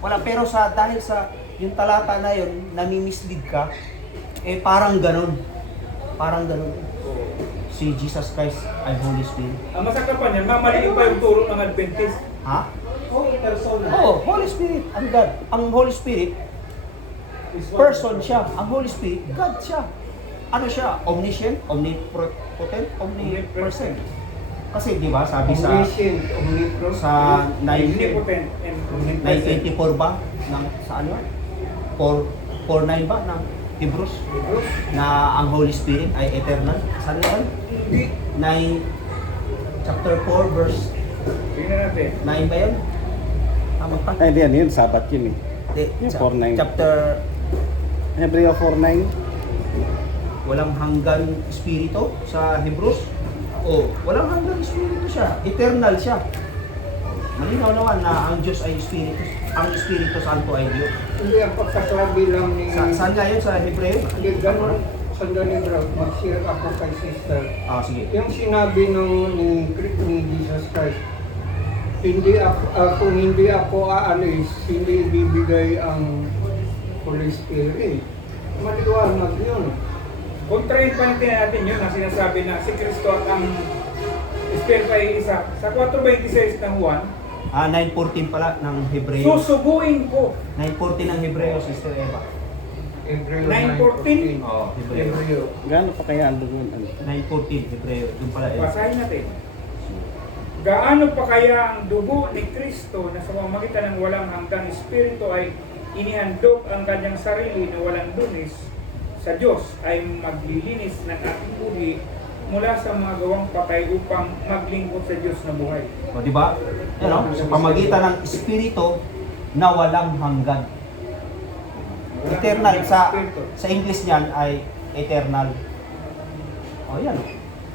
Wala, pero dahil sa yung talata na yun, nami-mislead ka, parang ganun. Parang ganun. Si Jesus Christ ay Holy Spirit. Ang masakit pa niyan, mamaliin pa yung turo ng Adventist. Ha? Persona. Oo, Holy Spirit, ang God. Ang Holy Spirit, person siya. Ang Holy Spirit, God siya. Ano siya? Omniscient, omnipotent, omnipresent. Kasi di ba, sabi sa Omniscient, omnipresent, sa Omnipotent and omnipresent. 9:84 ba ng sa ano? 4:9 ba ng Hebrews na ang Holy Spirit ay eternal. Saan yan? 9 chapter 4 verse Tingnan natin. 9 ba yun? Tama pa? Ay, hindi yan, yun. Sabat yun eh. Hindi, Yung 4:9. chapter Hebreo 4:9. walang hanggan espiritu sa Hebrews. Walang hanggan espiritu siya. Eternal siya. Malinaw naman na ang Diyos ay espiritu. Ang Espiritu Santo ay Diyos. Hindi ang pagkasabi lang ni... Saan nga yun sa Hebreo? Hindi, ganun. Sandali bro, mag-share ako kay sister. Sige. Yung sinabi ni Jesus Christ, kung hindi ako aalis, hindi ibibigay ang Holy Spirit. Maliwanag yun. Kontrahin pa natin yun na sinasabi na si Kristo at ang Espiritu ay isa. Sa 4:26 ng Juan, 9:14 pala ng Hebreo. susubuin ko. 9:14 ng Hebreo, Sister Eva. Hebreo 9:14. 9:14. Oo, Hebreo. Hebreo. Gaano pa kaya ang dugon? 9:14, Hebreo. Yung pala eh. Basahin natin. Gaano pa kaya ang dugo ni Kristo na sa pamamagitan ng walang hanggang Espiritu ay inihandog ang kanyang sarili na walang lunis sa Diyos ay maglilinis ng ating buhi mula sa mga gawang patay upang maglingkod sa Diyos na buhay. O, di ba? Ano? Sa pamagitan ng Espiritu na walang hanggan. Eternal. Sa English niyan ay eternal. O, yan.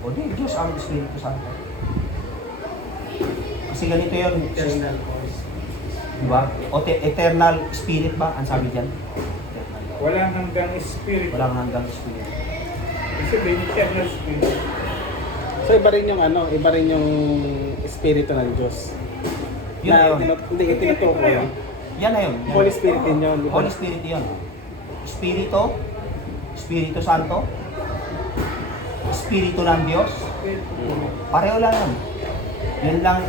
O, di, Diyos ang Espiritu Santo. Kasi ganito yun. Eternal. Di ba? O, eternal spirit ba? Ang sabi dyan? Eternal. Walang hanggang Espiritu. Walang hanggang spirit. Kasi eternal Spirit. So iba rin yung iba rin yung espiritu ng Diyos. Yun na yun. Hindi, itinutuko ko yun. Yan na yun. Holy Spirit din yun. di ba? Holy Spirit yun. Espiritu Santo, Espiritu ng Diyos, pareho lang yun. Yun lang,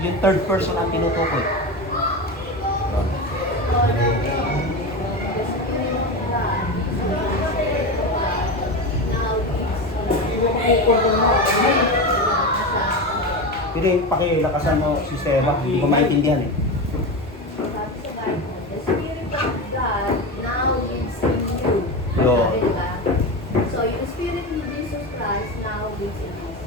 yung third person ang tinutukoy. Pero yung pakilakasan mo si Seba, hindi ko maintindihan eh. The Spirit of God now lives in you. Yo. Sabi, diba? So, yung Spirit ni Jesus Christ now lives in us.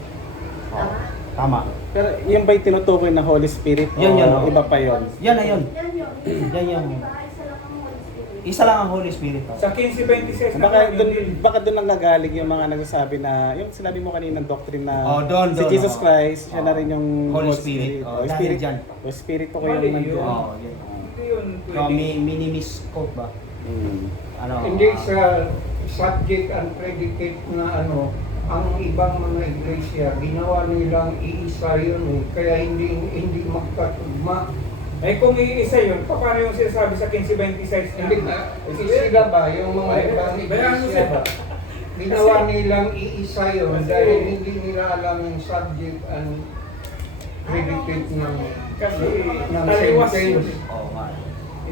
Tama? Tama. Pero yung ba'y tinutukoy na Holy Spirit? Yun, yun, o oh. iba pa yun? Yan na yun. Yan yun. Yan yung- Diba? Isa lang ang Holy Spirit. Isa lang ang Holy Spirit. Oh. Sa 15:26 na Baka doon lang nagaling yung mga nagsasabi na, yung sinabi mo kanina ng doctrine na Doon, si Jesus oh. Christ, siya na rin yung Holy Spirit. Holy Dahil Spirit. dyan. Holy Spirit ko Mali yung yun. nandiyan. Yan. Hindi yun So, pwede. minimis quote ba? Mm. Ano? Hindi sa subject and predicate na ang ibang mga iglesia, ginawa nilang iisa yun eh. Kaya hindi magkatugma. Eh kung iisa yun, paano yung sinasabi sa 15:26 Hindi na? sila ba, yung mga ibang iglesia ba? Ginawa nilang iisa yun dahil hindi nila alam yung subject and predicate Kasi ng taliwas yun. sentence. Oo nga.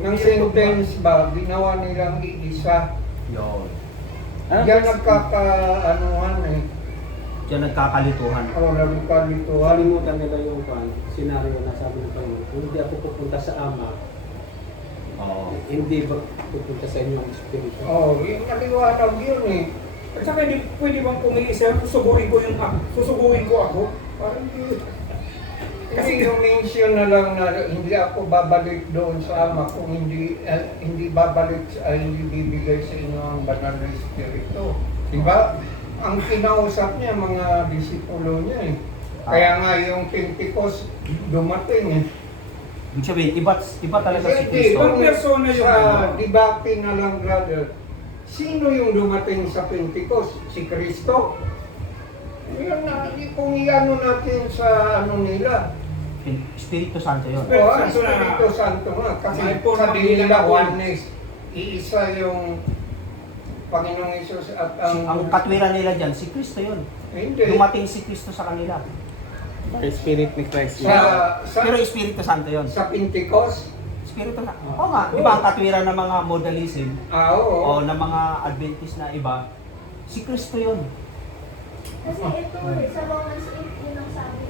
Ng sentence ba, ginawa nilang iisa. Yun. Diyan nagkakaanuhan eh. Diyan nagkakalituhan. O nagkalituhan. Kalimutan nila yung senaryo na sabi ng Panginoon, kung hindi ako pupunta sa Ama, Oo. hindi ba pupunta sa inyo ang Espiritu? Yung kaliwanag yun eh. At saka hindi pwede bang kung iisa, susubuin ko ako. Parang hindi. Kasi yung mention na lang na hindi ako babalik doon sa Ama kung hindi babalik, hindi bibigay sa inyo ang banal na Espiritu. Diba? Ang kinausap niya, mga disipulo niya eh. Kaya nga yung Pentecost dumating eh. Ibig sabihin, iba talaga si Hindi, Kristo. Ibang persona yung sa debate na lang brother, sino yung dumating sa Pentecost? Si Kristo? Yan na, kung iano natin sa nila, Espiritu Santo yun. Espiritu Oo, Santo na- Espiritu Santo nga. Kasi May po sabi naman nila nila- oneness, iisa yung Panginoong Isus at Ang katwiran nila dyan, si Kristo yun. Hindi. Dumating si Kristo sa kanila. By Spirit ni Christ. Pero Espiritu Santo yun. sa Pentecost, Espiritu Santo. Oo nga, di ba ang katwiran ng mga modalism oo. o ng mga Adventist na iba, si Kristo yun. Kasi ito, sa Romans 8, yun ang sabi.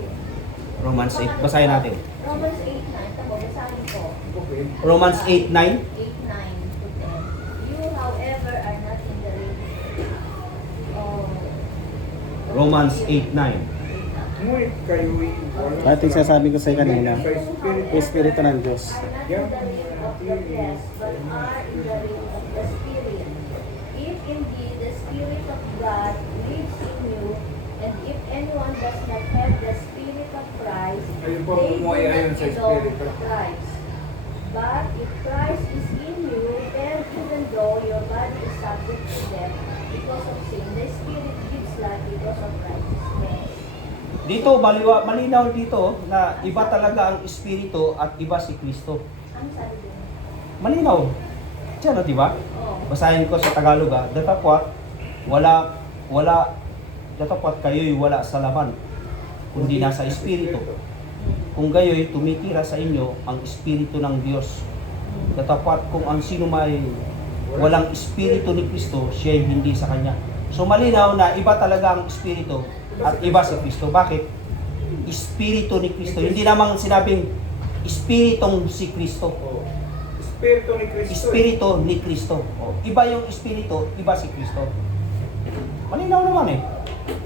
Romans 8, basahin natin. Romans 8:9, tamo, basahin ko. Okay. Romans 8:9. 8:9 to 10. You, however, are not in the ring. Oh, Romans 8:9. Ngunit kayo'y wala Dati sasabi ko sa'yo kanina, sa Espiritu. Espiritu ng Diyos. are not in the ring of the flesh, but are in the ring of the Spirit. If indeed the Spirit of God lives in you, and if anyone does not have the Spirit of Christ, Ayun po, they do bumuhay ayon not sa belong Espiritu. to Christ. But if Christ is in you, then even though your body is subject to death because of sin, the Spirit gives life because of righteousness. Dito, malinaw dito na iba talaga ang Espiritu at iba si Kristo. Ano sabi din? Malinaw. Diyan, di ba? Oo. Basahin ko sa Tagalog datapwat, datapwat kayo'y wala sa laman, kundi nasa Espiritu. Kung gayo'y tumitira sa inyo ang Espiritu ng Diyos. Datapwat kung ang sino may walang Espiritu ni Kristo, siya'y hindi sa Kanya. So malinaw na iba talaga ang Espiritu at iba si Kristo. Bakit? Espiritu ni Kristo. Hindi namang sinabing Espiritong si Kristo. Oh. Espiritu ni Kristo. Espiritu ni Kristo. O, iba yung Espiritu, iba si Kristo. Malinaw naman eh.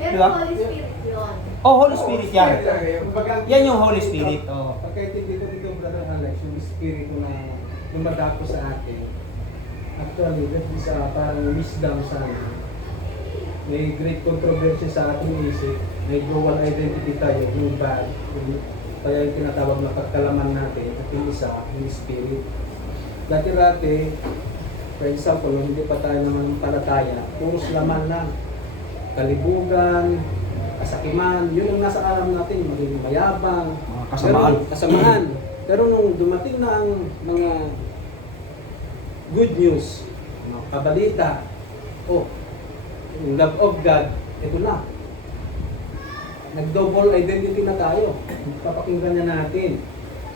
Pero Di ba? Holy Spirit yun. Oh, Holy Spirit yan. Kumbaga, Yan yung Holy Spirit. Oh. pagkaitindi ko dito, Brother Alex, yung Espiritu na dumadako sa atin, actually, that is parang wisdom sana. May great controversy sa ating isip, may dual identity tayo, yung bad, kaya yung tinatawag na pagkalaman natin, at yung isa, yung spirit. Dati-rati, for example, nung hindi pa tayo naman palataya, puros laman lang. Kalibugan, kasakiman, yun ang nasa alam natin, maging mayabang, Mga kasamaan. kasamaan. Pero nung dumating na ang mga good news, mga kabalita, yung love of God, ito na. Nag-double identity na tayo. Papakinggan na natin.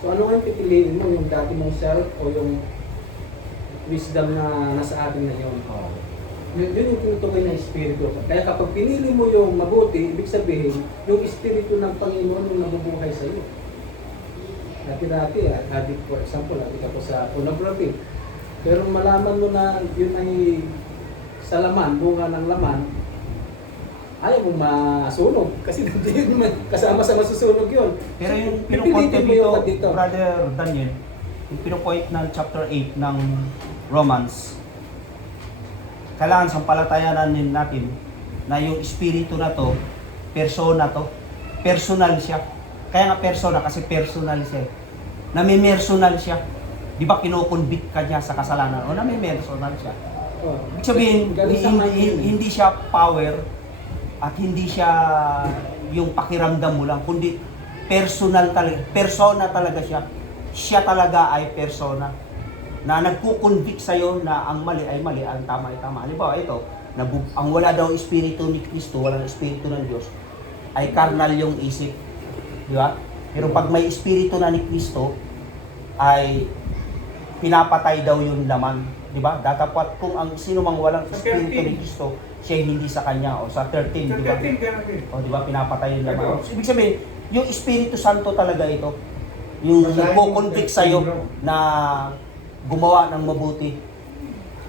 So ano nga yung pipiliin mo? Yung dati mong self o yung wisdom na nasa atin na yun? Yun yung tinutukoy na espiritu. Kaya kapag pinili mo yung mabuti, ibig sabihin, yung espiritu ng Panginoon yung nabubuhay sa iyo. Dati-dati, adik for example, adik ako sa pornography. Pero malaman mo na yun ay sa laman, bunga ng laman, ayaw mo masunog. Kasi nandiyan naman kasama sa masusunog yun. Pero yung Pipilitin pinupunto mo yung dito, Brother Daniel, yung pinupoint ng chapter 8 ng Romans, kailangan sampalatayanan din natin na yung espiritu na to, persona to, personal siya. Kaya nga persona kasi personal siya. Nami-personal siya. Di ba kinukonvict ka niya sa kasalanan? O nami-personal siya. Oh. Ibig sabihin, Galing sa mind yun. hindi siya power at hindi siya yung pakiramdam mo lang, kundi personal talaga, persona talaga siya. Siya talaga ay persona na nagkukonvict sa'yo na ang mali ay mali, ang tama ay tama. Halimbawa, ito, ang wala daw espiritu ni Kristo, walang espiritu ng Diyos, ay carnal yung isip. Di ba? Pero pag may espiritu na ni Kristo, ay pinapatay daw yung laman. Di ba? Datapwat kung ang sino mang walang Sa espiritu 13. ni Kristo, siya hindi sa kanya. O sa 13, Sa di ba? 13 ganun din. O di ba? Pinapatay yung laman. Ito. Ibig sabihin, yung Espiritu Santo talaga ito. Yung Basahin nagko-convict yung sa'yo 13. na gumawa ng mabuti.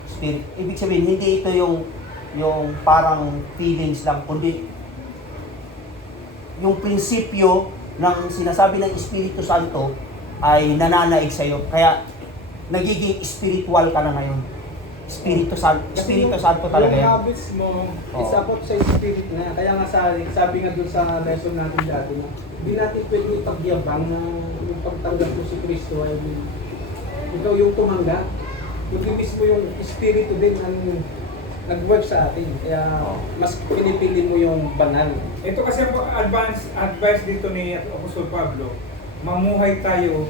Spirit. Ibig sabihin, hindi ito yung parang feelings lang, kundi yung prinsipyo ng sinasabi ng Espiritu Santo ay nananaig sa'yo. Kaya nagiging spiritual ka na ngayon. Espiritu Santo talaga yung yan. habits mo, Oo. it's about sa spirit na. Kaya nga sabi nga dun sa lesson natin dati na hindi natin pwede ipagyabang na yung pagtanggap mo si Kristo ay ikaw yung tumanggap. Yung mismo yung espiritu din ang nag-work sa atin. Kaya mas pinipili mo yung banal. Ito kasi ang advice dito ni Apostol Pablo, mamuhay tayo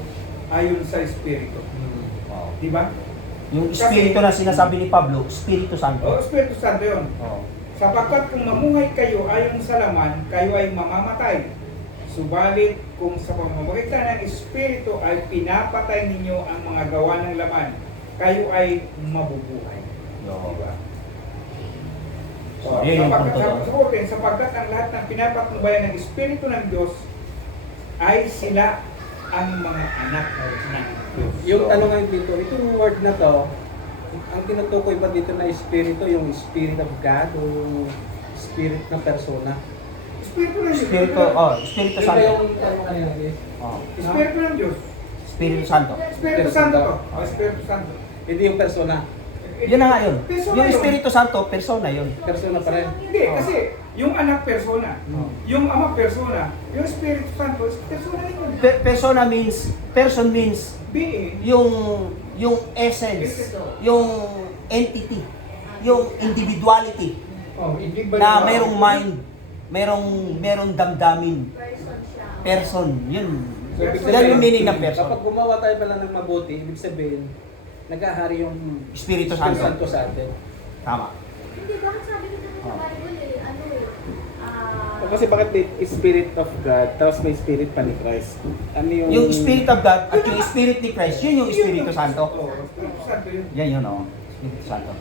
ayon sa Espiritu. Oo. Di ba? Yung Espiritu na sinasabi ni Pablo, Espiritu O, Santo. Espiritu Santo yun. Oo. Sapagkat kung mamuhay kayo ayon sa laman, kayo ay mamamatay. Subalit kung sa pamamagitan ng Espiritu ay pinapatay ninyo ang mga gawa ng laman, kayo ay mabubuhay. Oo. Diba? So, yun yung punto doon. Sapagkat ang lahat ng pinapatnubayan ng Espiritu ng Diyos ay sila ang mga anak ng Diyos. Yung tanong ngayon dito, itong word na to, ang tinutukoy ba dito na espiritu, yung Spirit of God o yung Spirit na persona? Espiritu ng Diyos. Espiritu, Espiritu Ito Santo. yung tanong kanina, guys. Oo. Espiritu ng Diyos. Espiritu Santo. Espiritu Santo to. O, Espiritu Santo. Hindi yung persona. Yun na nga yun. Persona Yung yun. Espiritu Santo, persona yun. Persona pa rin. Hindi, kasi yung anak persona, yung ama persona, yung Espiritu Santo, persona rin yun. Persona means, person means Being. yung essence, yung entity, yung individuality Oh, hindi ba na merong mind, merong damdamin, Person siya. person, yun. So, ibig Yan yung meaning ng person. Kapag gumawa tayo pala ng mabuti, ibig sabihin, nag-ahari yung Espiritu Santo Santo. sa atin. Tama. Hindi, bakit sabi nito sa Bible O kasi bakit may Spirit of God, tapos may Spirit pa ni Christ? Ano yung... Yung Spirit of God at yung Spirit ni Christ, yun yung Espiritu Santo. Oo, Espiritu Santo yun. Yan yun, oh. Espiritu Santo.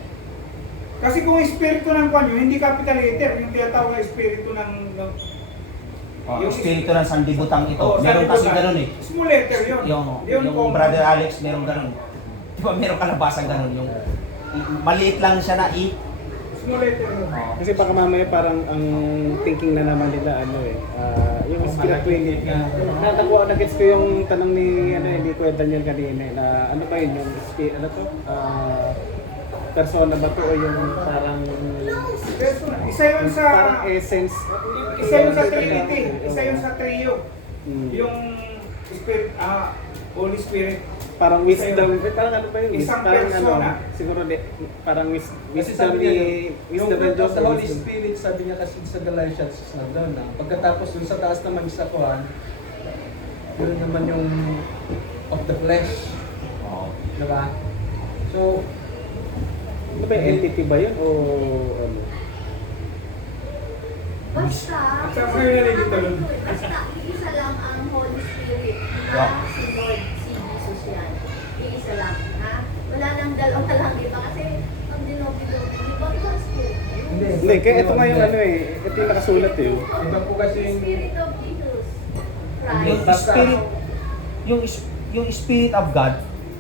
Kasi kung Espiritu ng Panyo, hindi capital letter, yung tinatawag na Espiritu ng... Oh, Espiritu ng sandibutan ito. Oo, Meron kasi sandibutan. ganun eh. Small letter yun. Yung Brother Alex, meron ganun. Di ba meron kalabasang ganun? Yung maliit lang siya na E. Small letter yun. Oh. Kasi baka mamaya parang ang thinking na naman nila ano yung spirituality na nagets ko yung tanong ni ni Kuya Daniel kanina na ano ba yun yung persona ba to o yung parang Persona. Isa yun sa... parang essence Isa yun sa Trinity. Isa yun sa Trio. Mm. Yung Spirit, Holy Spirit. parang wisdom parang ano ba yun Isang parang persona. siguro parang Kasi wisdom sabi ni niya, yung wisdom ng Diyos the o Holy wisdom. Spirit, sabi niya kasi sa Galatians nandun na. Pagkatapos dun sa taas naman sa kuhan, yun naman yung of the flesh. Oh. Diba? So, Ano ba yung entity ba yun o ano? Basta, At saka ngayon na dito lang. basta isa lang ang Holy Spirit na Wow. si Lord, si Jesus yan. Iisa lang, ha? Wala nang dalawa lang iba kasi ang dinobi-dobi, di ba ito ang Spirit? Hindi, kaya ito nga yung ano ito yung nakasulat eh. iba po kasi yung... Spirit of Jesus Yung Christ. Spirit, yung Spirit of God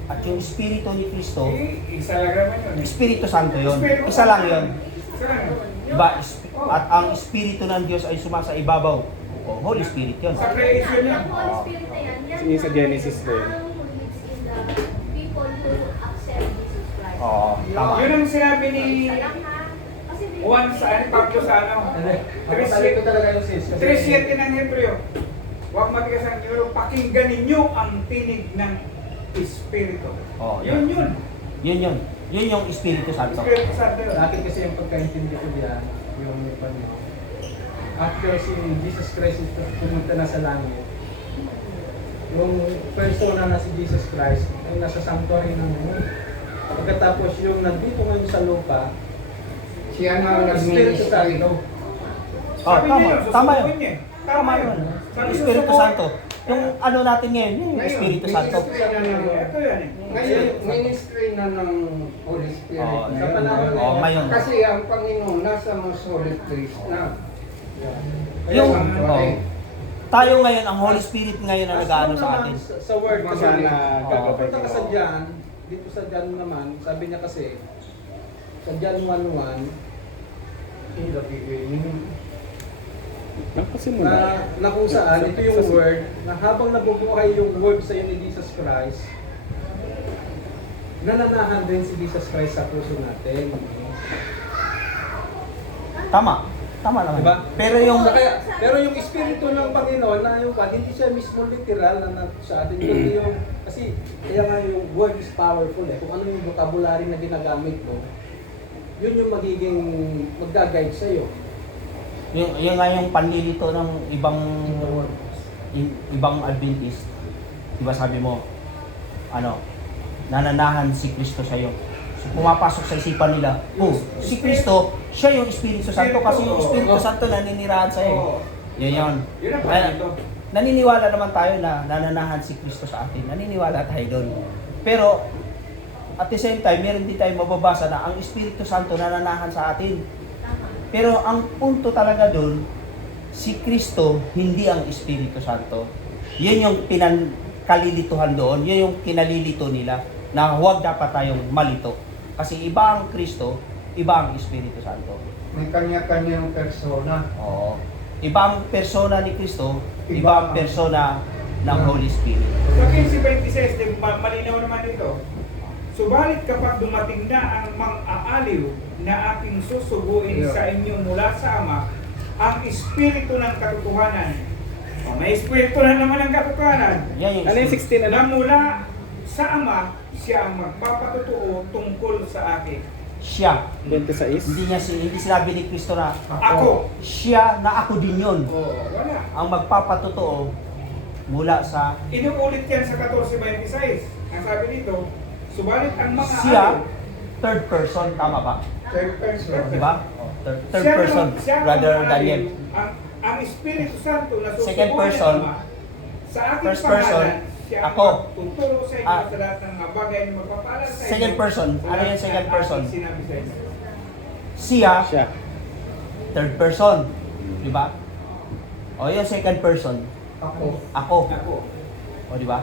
at yung Espiritu ni Cristo, Isa lang naman yun. Espiritu Santo yun. Espiritu Isa lang yun. Isa lang yun. Diba? At ang Espiritu ng Diyos ay sumasa ibabaw. O, Holy Spirit yun. Sa creation yun. Ang Holy Spirit na yan, yan Yung sa Genesis na yun. ang who lives in the people who accept Jesus Christ. Oo, tama. Yun ang sinabi ni Isa lang, ha? Kasi di- Juan sa Pablo sa ano. Mapapalik ko talaga yung sis. 3:7 ng Hebreo. Huwag matigas ang Euro, pakinggan ninyo ang tinig ng Espiritu. Oo, Yun yun. Yun. Yun yung Espiritu Santo. Espiritu Santo yun. Dati kasi yung pagkaintindi ko diyan, yung iba niyo. After si Jesus Christ pumunta na sa langit, yung persona na si Jesus Christ ay nasa sanctuary ng Lord. Pagkatapos yung nandito ngayon sa lupa, Siya na Espiritu nag-ministry. Santo. Oh, Sabi niya yun, tama susubuhin yun. niya. Tama yun. Sabi niya, Espiritu susubuhin. Santo. Yung ano natin ngayon, yung Ngayon, Espiritu Santo. ministry na ng... Ito yan eh. Ngayon, ministry na ng Holy Spirit. Oo, na sa yun. panahon na Oo, ngayon. Kasi ang Panginoon nasa most holy place na. Yung, Sanctuary. tayo ngayon, ang Holy Spirit ngayon ang nag-ano sa atin. Sa word kasi Sana kapag gagabay punta ka kayo. sa John, dito sa John naman, sabi niya kasi, sa John 1:1, na kung saan, ito yung word, na habang nabubuhay yung word sa iyo ni Jesus Christ, nananahan din si Jesus Christ sa puso natin. Tama. Tama naman. Diba? Pero yung... Pero yung Espiritu ng Panginoon na yung hindi siya mismo literal na sa atin, kundi yung, kasi kaya nga yung word is powerful eh. Kung ano yung vocabulary na ginagamit mo, yun yung magiging magga-guide sa'yo. Yung nga yung panlilito ng ibang Adventist, Di ba sabi mo, nananahan si Kristo sa'yo. So, pumapasok sa isipan nila, si Kristo, siya yung Espiritu Santo kasi yung Espiritu Santo naninirahan sa'yo. Yan yun. Yun ang Kaya, panito. naniniwala naman tayo na nananahan si Kristo sa atin. Naniniwala tayo doon. Pero, at the same time, meron din tayo mababasa na ang Espiritu Santo nananahan sa atin. Tama. Pero ang punto talaga doon, si Kristo, hindi ang Espiritu Santo. Yun yung kalilituhan doon, yun yung kinalilito nila, na huwag dapat tayong malito. Kasi iba ang Kristo, iba ang Espiritu Santo. May kanya-kanyang persona. Oo. Iba ang persona ni Kristo, iba ang persona ng Holy Spirit. Sa 15:26, malinaw naman ito. Subalit kapag dumating na ang mang-aaliw na aking susuguin sa inyo mula sa Ama, ang Espiritu ng katotohanan. May Espiritu na naman ng katotohanan. Yan yung Ano yung 16 Na ano? mula sa Ama, siya ang magpapatutuo tungkol sa akin. siya. 26. Hindi sinabi ni Kristo na Ako. siya na ako din yun. Wala. Ang magpapatotoo mula sa Inuulit yan sa 14:26. Ang sabi dito, subalit ang mga siya, third person, tama ba? Third person. Di ba? Third siya person, siya ang Brother mga Daniel. ang Espiritu Santo na susuguin Second person. ng Ama, sa aking First person, pangalan, siya ang ako. magtuturo sa inyo Ah. sa lahat ng mga bagay na magpapaalala sa inyo. Second person. sa Ano lahat yung ng second person? aking sinabi sa inyo. Siya, Siya. third person. Di ba? O yung second person, Ako. ako. Ako. O di ba?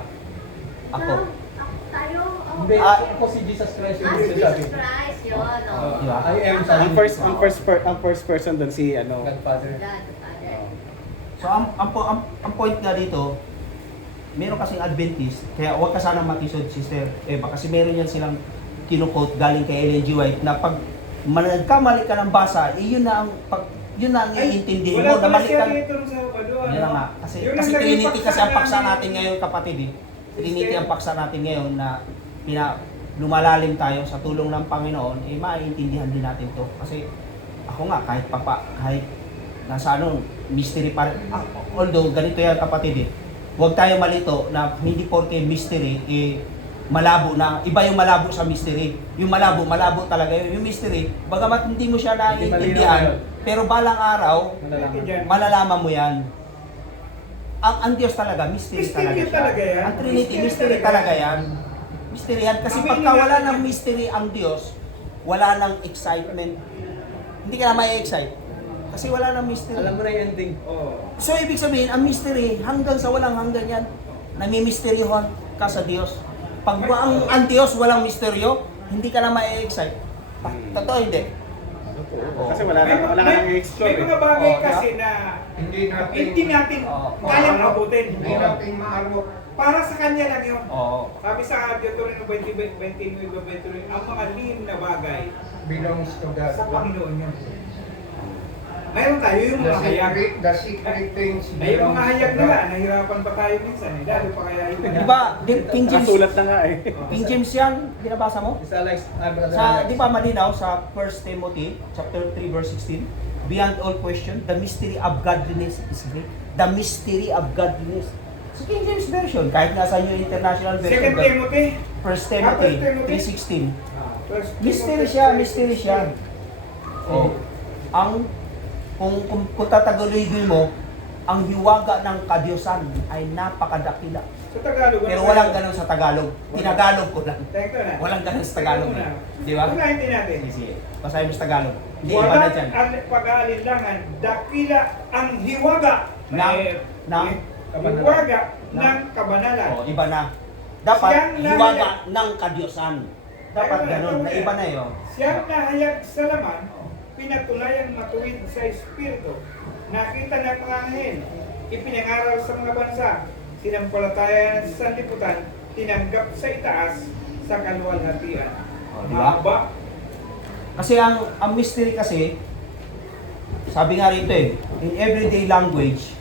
Ako. Tayo, Hindi, Ah. ako si Jesus Christ yung si sinasabi. Jesus Christ, yun. Oh. Di ba? I am Ang first person doon si ano. Godfather. God the Father. So ang point nga dito, meron kasing Adventist, kaya huwag ka sanang matisod, Sister Eva, kasi meron yan silang kinukote galing kay Ellen G. White na pag nagkamali ka ng basa, yun na ang iintindihin mo, Wala na pala mali siya ka. dito sa Pado. Yan na nga. Kasi Yun ang naging Trinity kasi ang paksa namin. natin ngayon, kapatid eh. Trinity ang paksa natin ngayon na lumalalim tayo sa tulong ng Panginoon, eh maiintindihan din natin to. Kasi ako nga, kahit nasa mystery pa rin. Although, ganito yan kapatid eh. Huwag tayo malito na hindi porke mystery, eh, malabo na. Iba yung malabo sa mystery. Yung malabo talaga yun. Yung mystery, bagamat hindi mo siya Hindi naiintindihan, malinaw pero balang araw, Malalaman. malalaman mo yan. Ang Diyos talaga, mystery Mystery talaga siya. talaga yan. Ang Trinity, Mystery mystery talaga talaga yan. Mystery yan. Kasi Aminin pagka wala natin ng yan. mystery ang Diyos, wala ng excitement. Hindi ka na may-excite. Kasi wala ng mystery. Alam mo na yung ending. So, ibig sabihin, ang mystery, hanggang sa walang hanggan yan, namimisteryohan ka sa Diyos. Pag ang Diyos walang misteryo, hindi ka na ma-excite. Totoo hindi. Kasi wala ka nang i-explore May eh. mga bagay Oh, kasi na Hindi natin Oo. kayang abutin. Hindi natin maarok. Para sa kanya lang yun. Oo. Sabi sa Deuteronomy 29, ang mga lihim na bagay Belongs to God. sa Panginoon yun. Mayroon tayo yung mga hayag. The secret things Ay, yung mga belongs hayag to nila, God. nahirapan pa tayo minsan. Lalo pa kaya yun. Di ba, King James, Nakasulat na nga eh. King James yan, binabasa mo? Isa Alex, brother Sa, Alex. di ba malinaw sa 1 Timothy chapter 3 verse 16, beyond all question, the mystery of godliness is great. The mystery of godliness. Sa King James Version, kahit nasa New International Version, 2 Timothy. 1 Timothy 3:16. Mystery siya. Oh. Ang kung tatagalihin mo, ang hiwaga ng kadyosan ay napakadakila. Sa Tagalog. Pero walang ganun sa Tagalog. Tinagalog ko lang. Teka na. Walang ganun sa Tagalog. Teka muna. Di ba? Unahin din natin. Sige. Basahin mo sa Tagalog. Hindi iba na Walang dyan. pag-aalinlangan, dakila ang hiwaga Ng hiwaga ng kabanalan. Oh, iba na. Dapat Siyang hiwaga ng kadyosan. Dapat Ayun na, ganun. ito Na yan. iba na yun. Siyang nahayag sa laman, pinatunayan matuwid sa Espiritu, nakita ng mga anghel, ipinangaral sa mga bansa, sinampalatayan sa sanlibutan, tinanggap sa itaas sa kaluwalhatian. Oh, di ba? Mahaba. Kasi ang mystery kasi, sabi nga rito eh, in everyday language,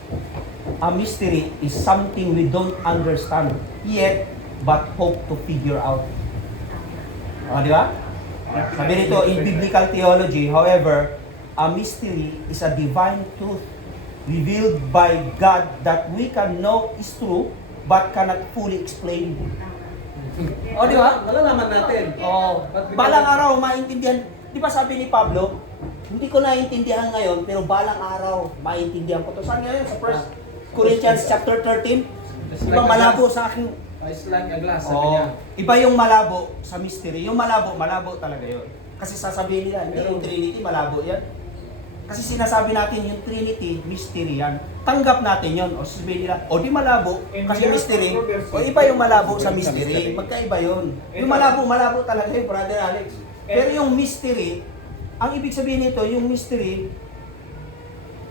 a mystery is something we don't understand yet but hope to figure out. O, di ba? Sabi rito, in biblical theology, however, a mystery is a divine truth revealed by God that we can know is true but cannot fully explain. O, di ba? Malalaman natin. Oh, balang araw maintindihan. Di ba sabi ni Pablo, hindi ko naiintindihan ngayon, pero balang araw maintindihan ko to. Saan ngayon? Sa 1 Corinthians chapter 13? Di ba malabo sa aking... It's like a glass, sabi Oh, niya. iba yung malabo sa mystery. Yung malabo talaga yun. Kasi sasabihin nila, hindi yung Trinity, malabo yan. Kasi sinasabi natin yung Trinity, mystery yan. Tanggap natin yun. O sasabihin nila, o di malabo, kasi mystery. O iba yung malabo sa mystery. Magkaiba yun. Yung malabo talaga yun, Brother Alex. Pero yung mystery, ang ibig sabihin nito, yung mystery,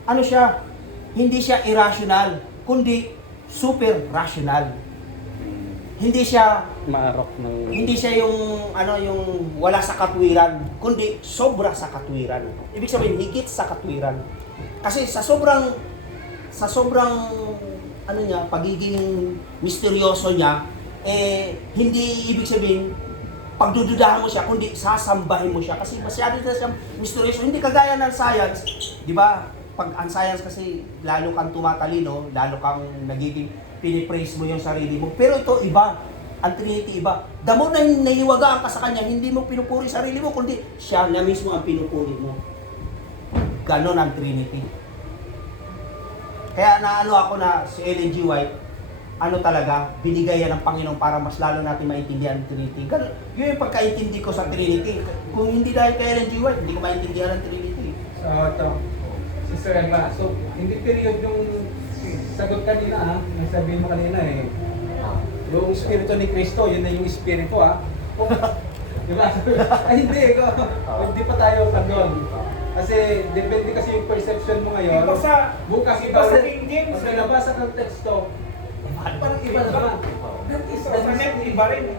ano siya? Hindi siya irrational, kundi super rational. Hindi siya hindi siya yung yung wala sa katwiran, kundi sobra sa katwiran. Ibig sabihin higit sa katwiran. Kasi sa sobrang niya, pagiging misteryoso niya, hindi ibig sabihin pagdududahan mo siya, kundi sasambahin mo siya kasi masyado na siyang misteryoso. Hindi kagaya ng science, 'di ba? Pag ang science kasi lalo kang tumatalino, lalo kang nagiging pinipraise mo yung sarili mo. Pero ito iba. Ang Trinity iba. Damo na naiwagaan ka sa Kanya, hindi mo pinupuri sarili mo, kundi siya na mismo ang pinupuri mo. Ganon ang Trinity. Kaya naano ako na si Ellen G. White, talaga, binigay yan ng Panginoon para mas lalo natin maintindihan ang Trinity. Ganon, yun yung pagkaintindi ko sa Trinity. Kung hindi dahil kay Ellen G. White, hindi ko maintindihan ang Trinity. So, ito. Sister Emma, so, hindi period yung sagot kanina ha, yung sabihin mo kanina yung Espiritu ni Cristo, yun na yung Espiritu ha. Di ba? Ay hindi, hindi pa tayo pa doon. Kasi depende kasi yung perception mo ngayon. Bukas iba sa rin. King James. Pag nabasa ng teksto, parang iba naman. That is the mystery. Iba rin.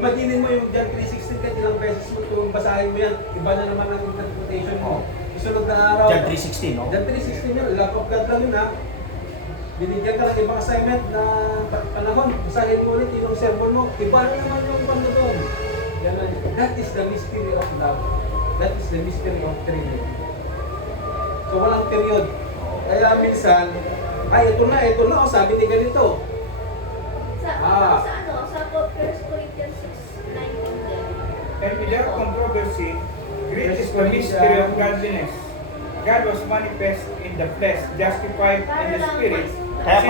Imaginin mo yung John 3:16 kahit ilang beses mo kung basahin mo yan, iba na naman ang interpretation mo. Susunod na araw. John 3:16, no? John 3:16 yun, love of God lang yun ha. Binigyan ka ng ibang assignment na panahon, basahin mo ulit yung sermon mo, iba na naman yung banda doon. That is the mystery of love. That is the mystery of Trinity. So walang period. Kaya minsan, ito na, sabi ni ganito. Sa 1 Corinthians 6:19 din. And without controversy, great is the mystery of godliness. God was manifest in the flesh, justified in the spirit. Kaya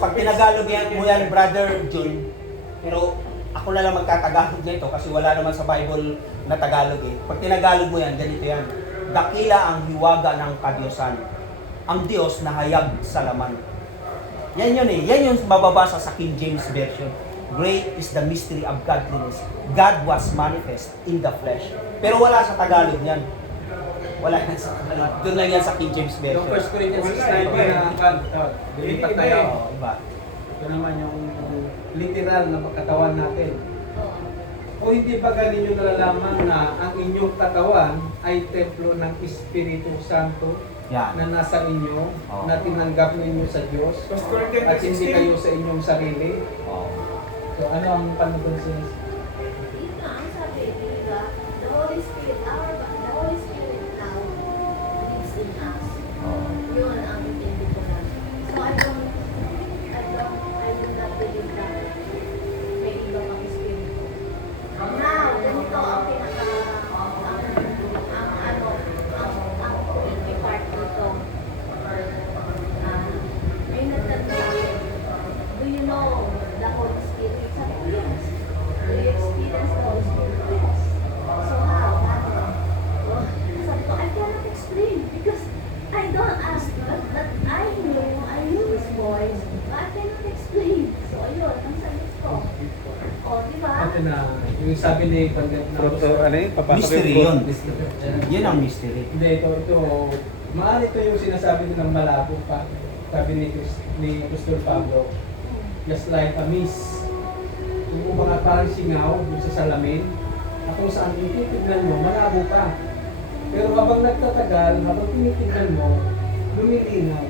pag tinagalog mo yan, Brother John, pero ako na lang magtatagalog nito kasi wala naman sa Bible na Tagalog eh. Pag tinagalog mo yan, ganito yan. Dakila ang hiwaga ng kadyosan, ang Diyos na hayag sa laman. Yan yun eh. Yan yung mababasa sa King James Version. Great is the mystery of godliness. God was manifest in the flesh. Pero wala sa Tagalog yan. Wala yan sa Tagalog. Doon lang yan sa King James Yung Version. 1 Corinthians 6:19 na dilipat Iba tayo. Oo, iba. Ito naman yung literal na pagkatawan natin. O hindi ba galing nyo nalalaman na ang inyong katawan ay templo ng Espiritu Santo Yan. na nasa inyo, Oo. na tinanggap ninyo sa Diyos, 1 Corinthians at hindi 16. kayo sa inyong sarili? Oo. So ano ang panunod sa Yun nga, ang sabi, di ba? The Holy Spirit now lives in us. Yun ang intindi ko na. So I do not believe that may iba pang espiritu. Now, ganito ang tricky part dito. May nagtatanong, do you know the Holy Spirit? Sabi ko, yes. Do you experience the Holy Spirit? Yes. So how? Well, sabi ko, I cannot explain because I don't ask God, but I know His voice, but I cannot explain. So ayun, ang sagot ko. O, di ba? Ito na, yung sabi ni Panggat na Mystery yun. Yan ang mystery. Hindi, ito, maaari ito yung sinasabi nilang malabo pa. Sabi ni Apostol Pablo, just like a mist. Yung mga parang singaw dun sa salamin, na kung saan yung titignan mo, malabo pa. Pero habang nagtatagal, habang tinitignan mo, lumilinaw.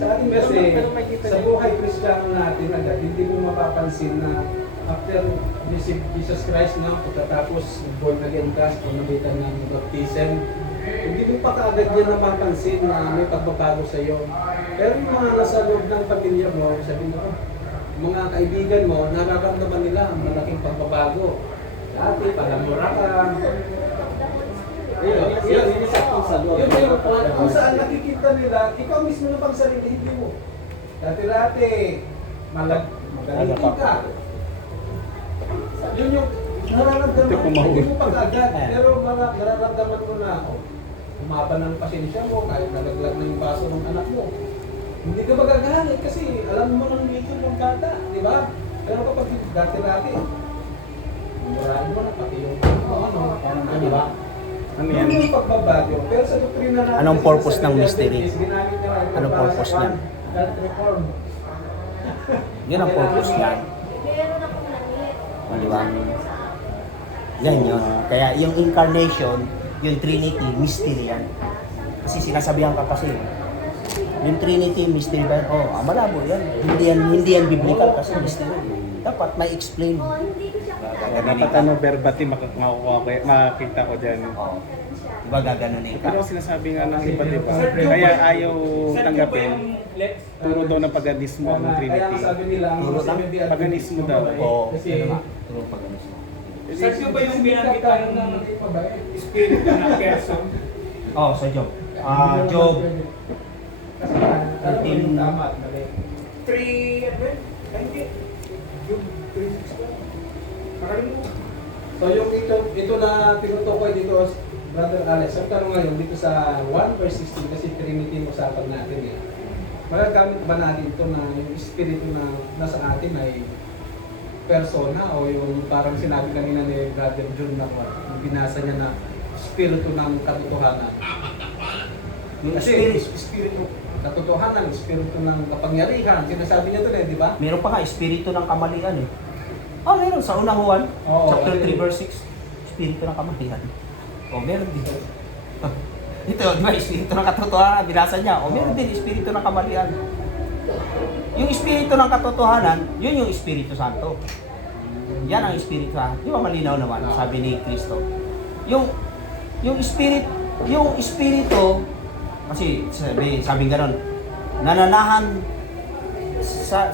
Sa atin kasi, sa buhay Kristiyano natin agad, hindi mo mapapansin na after receive Jesus Christ na, pagkatapos born again ka, panabitan ng baptism, Hindi mo pa kaagad yan napapansin na may pagbabago sa iyo. Pero yung mga nasa loob ng pamilya mo, sabi mo, mga kaibigan mo, nararamdaman nila ang malaking pagbabago. Dati, palamura ka. Yun sa loob. Yun, kung saan nakikita nila, ikaw mismo na pang sarili, hindi mo. Dati-dati, magaling ka. Yun yung nararamdaman mo, hindi mo pag-agad. Pero nararamdaman mo na, humaba ng pasensya mo, kahit nalaglag na yung baso ng anak mo. Hindi ka magagalit kasi alam mo ng nature ng bata, di ba? Pero kapag dati-dati, murahin mo na pati yung di ba? Ano yan? Yung pagbabago, pero sa doktrina natin, Anong purpose ng mystery? ginamit nila yung Anong pagbasa purpose sa niyan? health reform. Yun ang purpose niyan. Meron akong langit. O, di ba? Sabi mo sa akin. Yan yun. Kaya yung incarnation, yung Trinity, mystery yan. Kasi sinasabihan ka kasi, yung Trinity, mystery ba yan? Malabo yan. Hindi yan biblical kasi mystery. Dapat may explain. Oh, hindi ko siya Dapat ano, verbatim makakita ko dyan. Diba gaganunin ka? Pero sinasabi nga ng iba, di ba? Kaya ayaw tanggapin. Turo daw ng paganismo ang Kaya Trinity. sabi nila, ang Puro lang? Seventh-day Paganismo daw. Oo. Kasi, Ano nga? Tulong paganismo. Saan ba yung binanggit ng espiritu ng person? Sa Job. Job. Kasi alam mo yung tama at mali. 3, ano yun? Hindi. Yung 3, 6 ba? Nakalimutan. So yung ito na tinutukoy dito, Brother Alex, ang tanong ngayon dito sa 1 verse 16 kasi Trinity mo usapan natin eh. Magagamit ba natin ito na yung espiritu na nasa atin ay persona o yung parang sinabi kanina ni Brother John na yung binasa niya na espiritu ng katotohanan. Yung Kasi spirit, espiritu katotohanan, espiritu ng kapangyarihan, sinasabi niya ito eh, di ba? meron pa nga, espiritu ng kamalian eh. Meron. Sa unang Juan, Oo, chapter ano 3, yun? verse 6. Espiritu ng kamalian. Meron dito. Ito, di ba, espiritu ng katotohanan, binasa niya. Meron din, espiritu ng kamalian. Yung espiritu ng katotohanan, yun yung Espiritu Santo. Yan ang Espiritu Santo. Di ba malinaw naman, sabi ni Kristo. Yung espiritu, kasi sabi gano'n, nananahan sa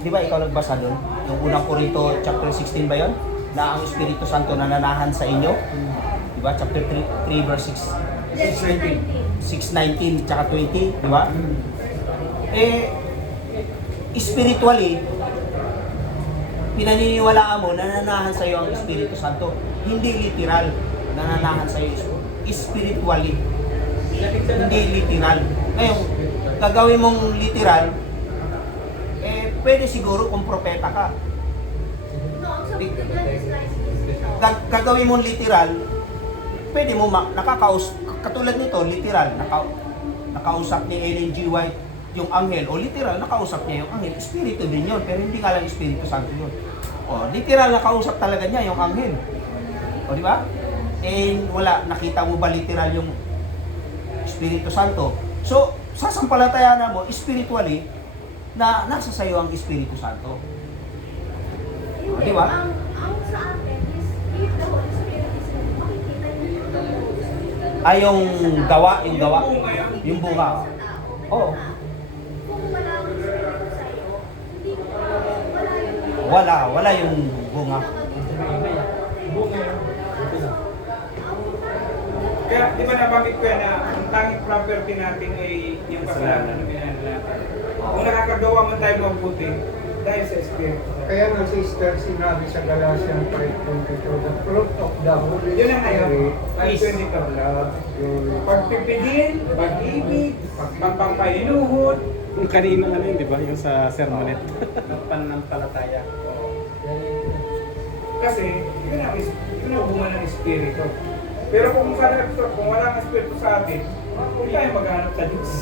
di ba ikaw nagbasa doon? Yung unang Korinto chapter 16 ba 'yon? Na ang Espiritu Santo nananahan sa inyo. Di ba? Chapter 3 verse 6:19 tsaka 20, di ba? Spiritually, pinaniniwalaan mo nananahan sa iyo ang Espiritu Santo. Hindi literal nananahan sa iyo. Spiritually. Hindi literal. Ngayon, gagawin mong literal, pwede siguro kung propeta ka. No, ang sabi ko dyan is Gagawin mong literal, pwede mo katulad nito, literal, nakausap ni Ellen G. White yung anghel, o literal, nakausap niya yung anghel. Espiritu din yun, pero hindi nga lang Espiritu Santo yun. Literal, nakausap talaga niya yung anghel. Di ba? Wala, nakita mo ba literal yung Espiritu Santo? So, sasampalatayanan mo, spiritually, na nasa sayo ang Espiritu Santo. Hindi, Di ba? ang sa atin is, if the Holy Spirit is in, makikita niyo yung Holy Spirit. Yung gawa. Yung bunga. Sa tao. Oo. Kung wala ang Espiritu sa'yo, hindi mo wala yung Wala yung bunga. Kaya, di ba nabanggit ko yan na ang tanging property natin ay yung kasalanan na binanalatan. Kung nakakagawa mo tayo mabuti, dahil sa Espiritu. Kaya nga sister, sinabi sa Galatians 5:22, the fruit of the Holy Yun ang ngayon, Spirit is 5:22. love, joy, Pagpipigil, pag-ibig, pagpampahinuhod. Yung kanina ano yun, di ba? Yung sa sermonet. Pananampalataya. Kasi, yun ang bunga ng Espiritu. Pero kung wala ng Espiritu sa atin, kung tayo maghanap sa Diyos.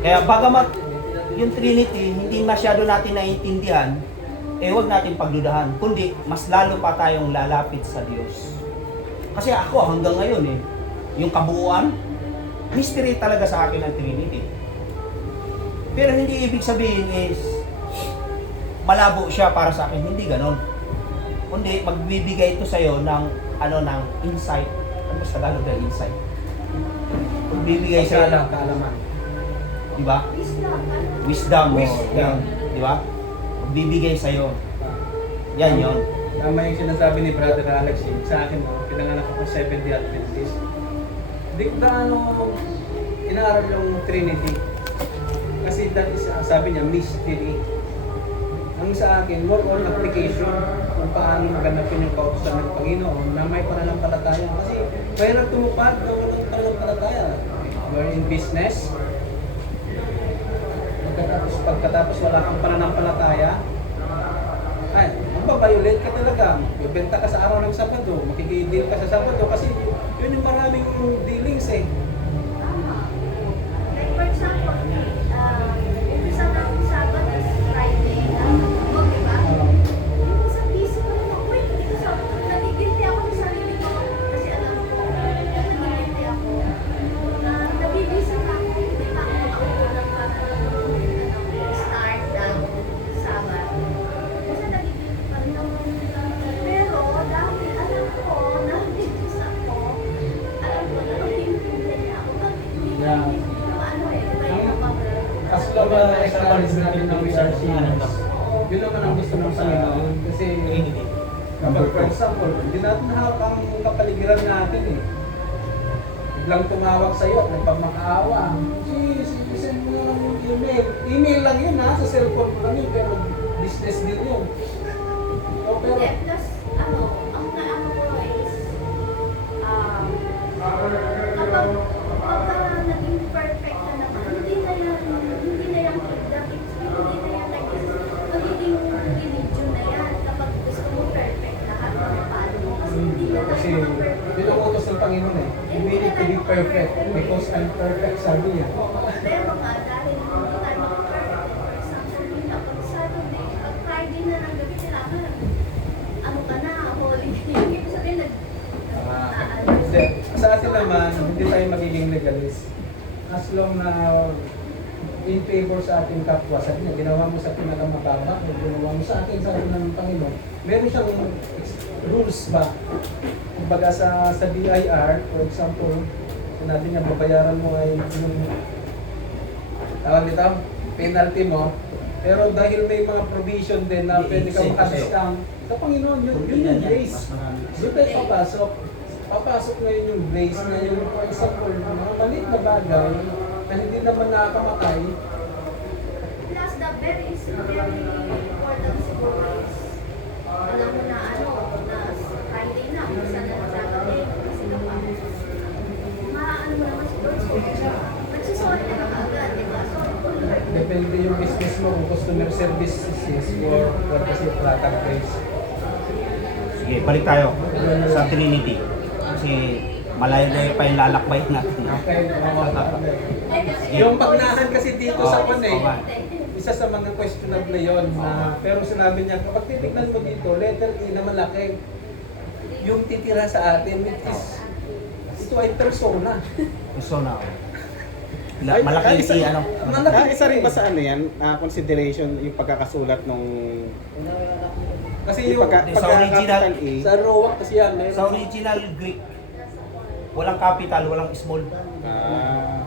Kaya bagamat yung Trinity, hindi masyado natin naiintindihan, huwag natin pagdudahan, kundi mas lalo pa tayong lalapit sa Diyos. Kasi ako hanggang ngayon yung kabuuan, mystery talaga sa akin ang Trinity. Pero hindi ibig sabihin is malabo siya para sa akin, hindi ganon. Kundi magbibigay ito sa iyo ng ng insight. Ano sa Tagalog na insight? Magbibigay sa'yo ng, kaalaman. di ba? Wisdom, ano? Wisdom. Wisdom. Di ba? Magbibigay sa'yo. Yan yun. Tama yung sinasabi ni Brother Alex, sa akin, pinanganak ako 70 Adventist. Hindi ko na inaaral yung Trinity. Kasi that is, sabi niya, mystery. Ang sa akin, more on application kung paano maganapin yung kautusan ng Panginoon na may pananampalataya. Kasi mahirap tumupad na walang pananampalataya. You're in business. Pagkatapos wala kang pananampalataya, ay, mababiolate ka talaga. Bibenta ka sa araw ng Sabado, makikidil ka sa Sabado kasi yun yung maraming dealings eh. Tama. Like for example, umpisa ng Sabbath is Friday. O, diba? Yung isang busy ko naman, uy, hindi ko sa natigilty ako sa sarili ko. Kasi alam ko, natigilty ako. Na nabibisi na ako, hindi pa ako makakulang para start ng Sabbath. Kasi nagigilty pa rin ako. Pero dahil alam ko na bisis ako, alam ko na hindi ako. Yeah. Ano eh, may As long as na natin ng we are sinners, yun naman ang gusto ng Panginoon. Kasi kapag for example, hindi natin hawak ang kapaligiran natin eh. Biglang tumawag sa'yo at nagpagmakaawa. Send mo lang yung email. Email lang yun ha, sa cellphone mo lang yun, pero business din yun. So, pero, Hindi, plus, ano, ang naano ko is, kapag naging perfect ka naman, hindi na yan that experience, hindi na yan like this, magiging religion na yan kapag gusto mo perfect lahat ng mapalo mo. Kasi hindi na kasi tayo perfect. yun ang utos ng Panginoon eh. You need to be perfect because I'm perfect, sabi niya. Pero nga, dahil hindi tayo mag-perfect, for example, yun na, pag Saturday, pag Friday na ng gabi, kailangan, ano ka na, holiday. Ibig sabihin, Hindi. Sa atin naman, hindi tayo magiging legalist. As long na in favor sa ating kapwa, sabi niya, ginawa mo sa pinakamababa, ginawa mo sa akin, sabi ng Panginoon, meron siyang rules ba? Kumbaga sa BIR, for example, sinabi niya, babayaran mo ay yung tawag nito, penalty mo, pero dahil may mga provision din na pwede ka makadiscount, sa Panginoon, yun yung grace. Doon tayo papasok. Papasok ngayon yung grace na yung for example, mga maliit na bagay na hindi naman nakakamatay. plus the very important siguro is, alam mo na ano, na Friday na, isa na ng Saturday, kasi ka pa. Maano mo naman siguro, magsisorry ka na agad, di ba? Sorry po, Lord. Depende yung business mo kung customer service is for what is it, product base. Sige, balik tayo sa Trinity. Kasi malayo pa yung lalakbay natin. Okay, Sige. yung pagnahan kasi dito sa one eh, Okay. isa sa mga questionable yon na pero sinabi niya kapag titignan mo dito, letter E na malaki yung titira sa atin which is ito ay persona. So now, malaki isa, ano. Malaki isa rin ba sa ano yan, consideration yung pagkakasulat nung kasi yung Sa original, E, sa Rowan kasi yan, meron. Sa original Greek, walang capital, walang small.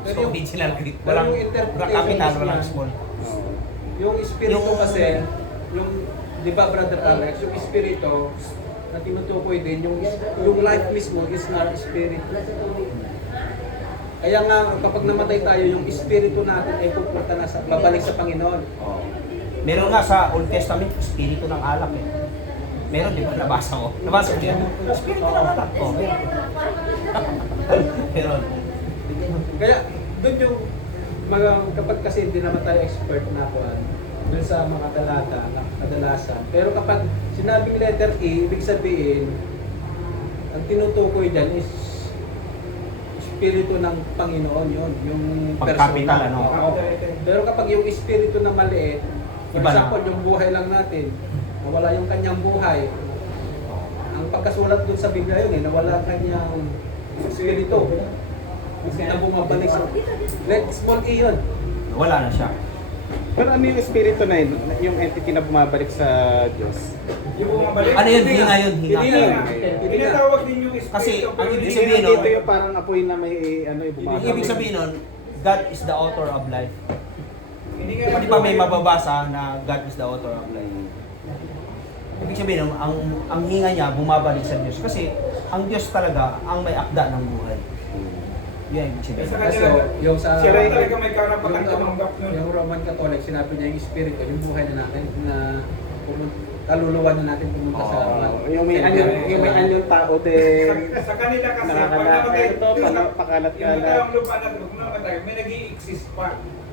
Pero Sa yung- original Greek, pero walang yung interpretation capital, is walang yan. small. Yung espiritu Yung- kasi, yung, di ba Brother Alex, yung espiritu na tinutukoy din, yung life mismo is not spirit. Kaya nga, kapag namatay tayo, yung espiritu natin ay pupunta na sa, babalik sa Panginoon. Oh. Meron nga sa Old Testament, espiritu ng alak eh. Meron, di ba? Nabasa ko. Nabasa ko yan. Espiritu ng alak. Oh, meron. Meron. Kaya, doon yung, mga, kapag kasi hindi naman tayo expert na kuhan, doon sa mga talata, na kadalasan. Pero kapag sinabing letter E, ibig sabihin, ang tinutukoy dyan is espiritu ng Panginoon yun, yung Pag-capital, ano? Oo. Pero kapag yung espiritu na maliit, for Iba na. example, yung buhay lang natin, nawala yung kanyang buhay. Ang pagkasulat dun sa Biblia yun nawala ang kanyang espiritu. Kasi na bumabalik sa small E yun. Wala na siya. pero ano yung espiritu na yun, yung entity na bumabalik sa Diyos? Yung bumabalik. Ano yun? Hinga yun, hinga. Tinatawag din yung espiritu. Kasi, ang pero ibig hindi sabihin, na no? Ito yung parang apoy na may ano yung Ang bumabalik. ibig sabihin nun, God is the author of life. Hindi nga Di ba may mababasa na God is the author of life? Ibig sabihin, ang hinga niya bumabalik sa Diyos. Kasi ang Diyos talaga ang may akda ng buhay. Yan ibig sabihin. Sa Kasi kanya, yung sa siya lang talaga may karapatang tumanggap nun. yung Roman Catholic, sinabi niya yung espiritu, yung buhay na natin na kaluluwa na natin pumunta sa Yung may anyong tao din. Sa kanila kasi, pag Nakakala, namatay, ito, yung pakalat-kalat. matayang lupa na huwag namatay, may nag-i-exist pa.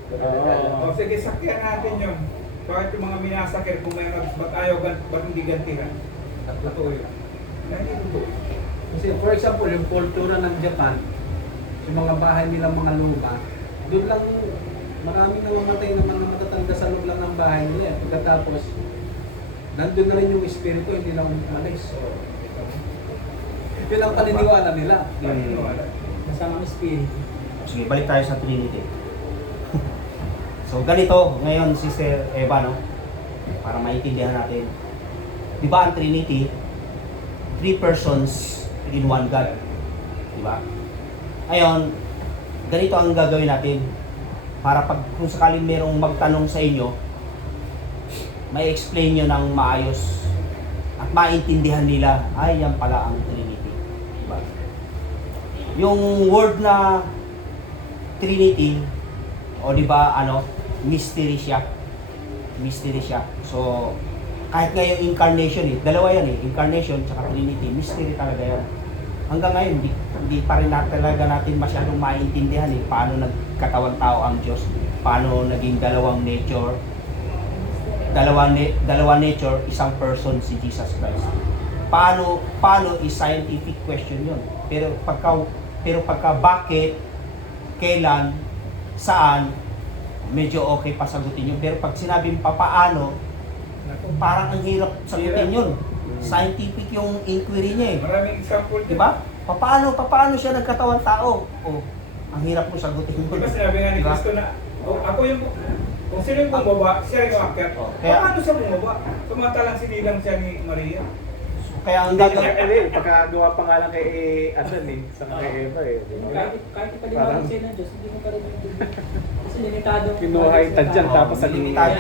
Oo. O sige, sakyan natin yun. Bakit yung mga minasakir kung may ba't ayaw, ba't hindi gantihan? Totoo yun. Hindi totoo. Kasi for example, yung kultura ng Japan, yung mga bahay nilang mga luma, doon lang maraming namamatay naman na matatanda sa loob lang ng bahay nila. Pagkatapos, nandun na rin yung espiritu, hindi lang umalis. So, yun ang paniniwala nila. Kasama ng spirit. Sige, balik tayo sa Trinity. So, ganito, ngayon, Sister Eva, no? Para maintindihan natin. Di ba ang Trinity, 3 persons in one God. Di ba? Ngayon, ganito ang gagawin natin. Para pag kung sakaling merong magtanong sa inyo, may explain nyo ng maayos at maintindihan nila, ay, yan pala ang Trinity. Di ba? Yung word na Trinity, o di ba, mystery siya. Mystery siya. So, kahit nga yung incarnation dalawa yan incarnation tsaka Trinity, mystery talaga yan. Hanggang ngayon, hindi pa rin talaga natin masyadong maintindihan paano nagkatawan tao ang Diyos, paano naging dalawang nature, dalawa nature, isang person si Jesus Christ. Paano is scientific question yun. Pero pagka bakit, kailan, saan, medyo okay pa sagutin yun. Pero pag sinabing papaano, parang ang hirap sagutin yun. Scientific yung inquiry niya Maraming example Di ba? Papaano siya nagkatawang tao? Oh, ang hirap mo sagutin Di yun. ba sinabi nga ni Diba? Cristo na, ako yung, kung sino yung bumaba, siya yung umakyat. Oh, kaya- Paano siya bumaba? Samantalang sinilang siya ni Maria. Kaya ang gagawin, Pagkagawa pa nga lang kay Adan sa kay Eva Kahit ipaliwanag siya ng Diyos, hindi mo pa rin maintindihan. Kasi limitado. Kinuha yung tadyan tapos sa limitado.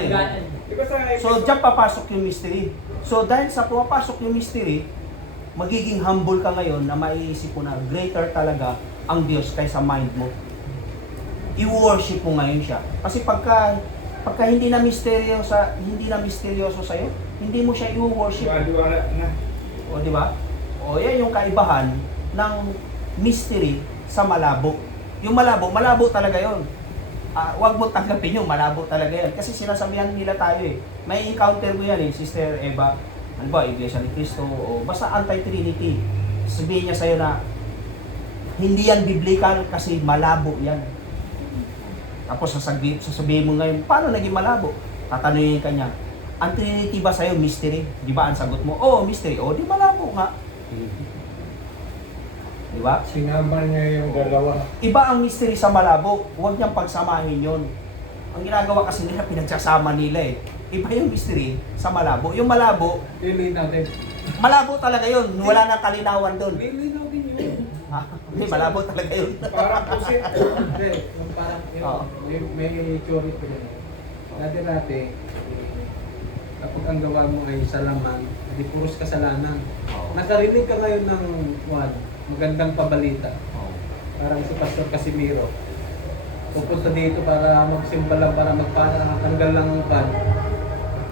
Di ba sa so diyan papasok yung mystery. So dahil sa pumapasok yung mystery, magiging humble ka ngayon na maiisip mo na greater talaga ang Diyos kaysa mind mo. I-worship mo ngayon siya. Kasi pagka hindi na misteryoso sa iyo, hindi mo siya i-worship. Wala na. O di ba? O yan yung kaibahan ng mystery sa malabo. Yung malabo talaga 'yon. Huwag mo tanggapin yung malabo talaga yan. Kasi sinasabihan nila tayo May encounter mo yan Sister Eva. Ano ba, Iglesia ni Cristo o basta anti-Trinity. Sabihin niya sa'yo na hindi yan biblical kasi malabo yan. Tapos sasabihin mo ngayon, paano naging malabo? Tatanungin ka niya, ang Trinity ba sa'yo mystery? Di ba ang sagot mo? Oo, mystery. O, di malabo nga. Di ba? Sinama niya yung dalawa. Iba ang mystery sa malabo. Huwag niyang pagsamahin yun. Ang ginagawa kasi nila, pinagsasama nila Iba yung mystery sa malabo. Yung malabo, Lilinaw din. malabo talaga yun. Wala nang kalinawan doon. Lilinaw din yun. Hindi, malabo talaga yun. Parang pusit. Hindi, yung parang Oo. may theory pa yun. Dati, kapag ang gawa mo ay salaman, di puros kasalanan. Nakarinig ka ngayon ng magandang pabalita. Parang si Pastor Casimiro. Pupunta dito para magsimba lang, para magpatanggal lang ng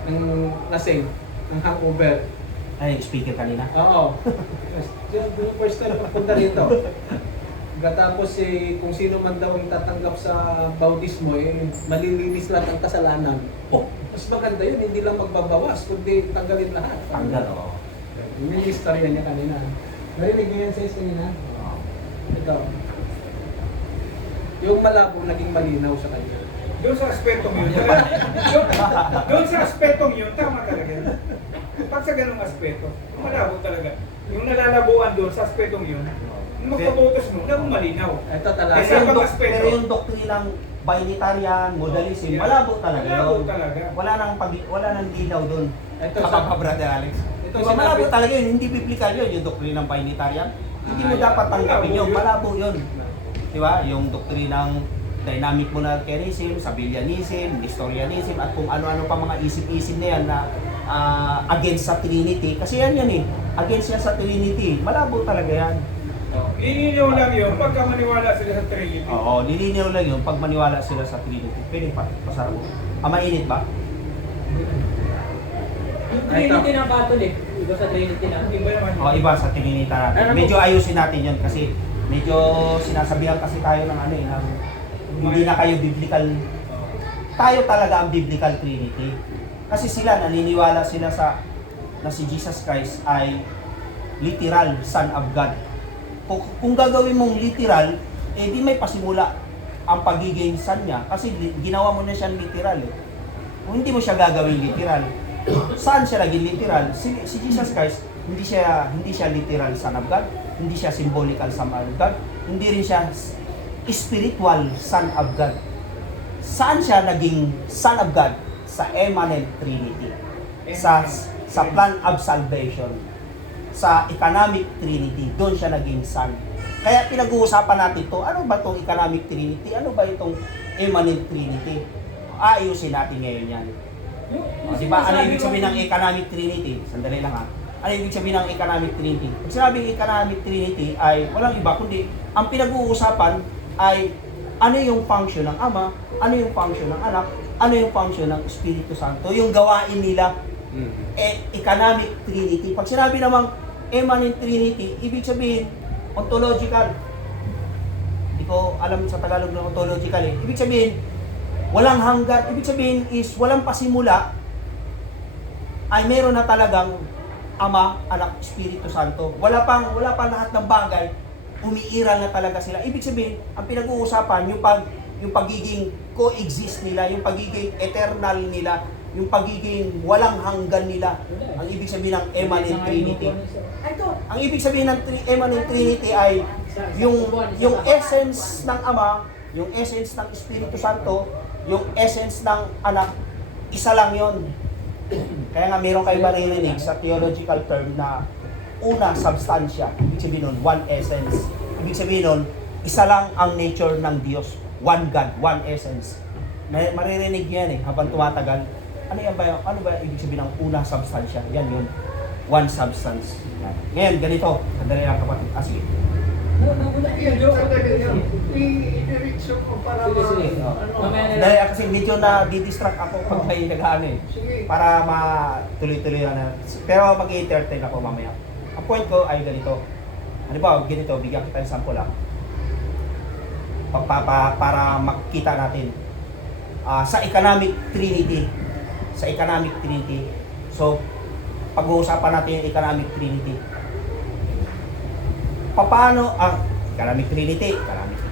ng lasing, ng hangover. Ay, speaker kanina. Oo. Yung first time pagpunta dito. Pagkatapos kung sino man daw ang tatanggap sa bautismo, malilinis lahat ang kasalanan. Oh, Mas maganda yun, hindi lang magbabawas, kundi tanggalin lahat. tanggal, oo. Yung istorya niya kanina. Narinig niyo yan sis kanina? Ito. Yung malabo naging malinaw sa kanya. Doon sa aspetong yun. Doon sa aspetong yun, tama talaga. Pag sa ganung aspeto, malabo talaga. Yung nalalabuan doon sa aspetong yun, yung magpabutos mo, na malinaw. Ito talaga. Kasi ang Pero yung doktrinang binitarian, modalism, Yeah. malabo talaga Malabo yun. talaga. Wala nang linaw doon. Ito Kapag Brother Alex. Ito Diba, malabo talaga yun, hindi biblical yun, yung doktrinang binitarian. Hindi mo dapat tanggapin yun, malabo yun. Diba, yung doktrinang dynamic monarchianism, Sabellianism, Nestorianism, at kung ano-ano pa mga isip-isip na yan na against sa Trinity. Kasi yan eh, against yan sa Trinity. Malabo talaga yan. Ininaw lang yun pagka maniwala sila sa Trinity. Oo, nilinaw lang yun pag maniwala sila sa Trinity. Pwede pa, pasarap mo. Mainit ba? Yung Trinity ng Catholic, iba sa Trinity na. Iba naman yun. O, iba sa Trinity natin. Medyo ayusin natin yun kasi medyo sinasabihan kasi tayo ng ano eh, ng hindi na kayo biblical. Tayo talaga ang biblical Trinity. Kasi sila, naniniwala sila sa na si Jesus Christ ay literal Son of God. Kung gagawin mong literal, eh di may pasimula ang pagiging son niya. Kasi ginawa mo na siyang literal eh. Kung hindi mo siya gagawin literal, saan siya naging literal? Si Jesus Christ, hindi siya literal Son of God, hindi siya symbolical Son of God, hindi rin siya spiritual Son of God. Saan siya naging Son of God? Sa Immanent Trinity. Sa plan of salvation. Sa economic Trinity. Doon siya naging Son. Kaya pinag-uusapan natin to, ano ba itong economic Trinity? Ano ba itong Immanent Trinity? Ayusin natin ngayon yan. Diba? Ano ibig sabihin ng economic Trinity? Sandali lang ha. Ano ibig sabihin ng economic Trinity? Pag sinabing economic Trinity ay walang iba kundi ang pinag-uusapan ay ano yung function ng Ama, ano yung function ng Anak, ano yung function ng Espiritu Santo, yung gawain nila. Economic Trinity. Pag sinabi namang Immanent Trinity, ibig sabihin ontological. Hindi ko alam sa Tagalog ng ontological eh. Ibig sabihin walang hanggan, ibig sabihin is walang pasimula, ay meron na talagang Ama, Anak, Espiritu Santo. Wala pang lahat ng bagay, umiiral na talaga sila. Ibig sabihin, ang pinag-uusapan, yung pagiging coexist nila, yung pagiging eternal nila, yung pagiging walang hanggan nila. Ang ibig sabihin ng Immanent Trinity. Ang ibig sabihin ng Immanent Trinity ay yung essence ng Ama, yung essence ng Espiritu Santo, yung essence ng Anak, isa lang yon. Kaya nga meron kayo maririnig sa theological term na una, substansya. Ibig sabihin nun, one essence. Ibig sabihin nun, isa lang ang nature ng Diyos. One God, one essence. Maririnig yan eh, habang tumatagal. Ano ba ibig sabihin ng una, substansya? Yan yun. One substance. Yan. Ngayon, ganito. Sandali lang kapatid. Sige. I-diretso ko para Sige. ano. Dahil kasi medyo na-distract ako pag may nag-ano eh. Sige. Para matuloy-tuloy na. Pero mag-entertain ako mamaya. Ang point ko ay ganito. Ano ba, ganito, bigyan kita ng sample lang. Para makita natin. Sa economic Trinity. Sa economic Trinity. So, pag-uusapan natin yung economic Trinity. Paano ang economic Trinity?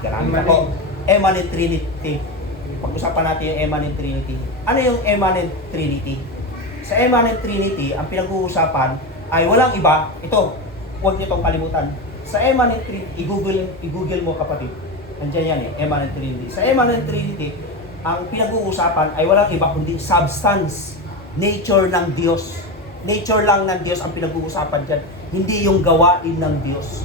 Economic ako. Immanent Trinity. Pag-usapan natin yung Immanent Trinity. Ano yung Immanent Trinity? Sa Immanent Trinity, ang pinag-uusapan ay walang iba. Ito, huwag niyo itong kalimutan. Sa Immanent Trinity, i-google mo kapatid. Andiyan yan eh, Immanent Trinity. Sa Immanent Trinity, ang pinag-uusapan ay walang iba kundi substance, nature ng Diyos. Nature lang ng Diyos ang pinag-uusapan dyan. Hindi yung gawain ng Diyos.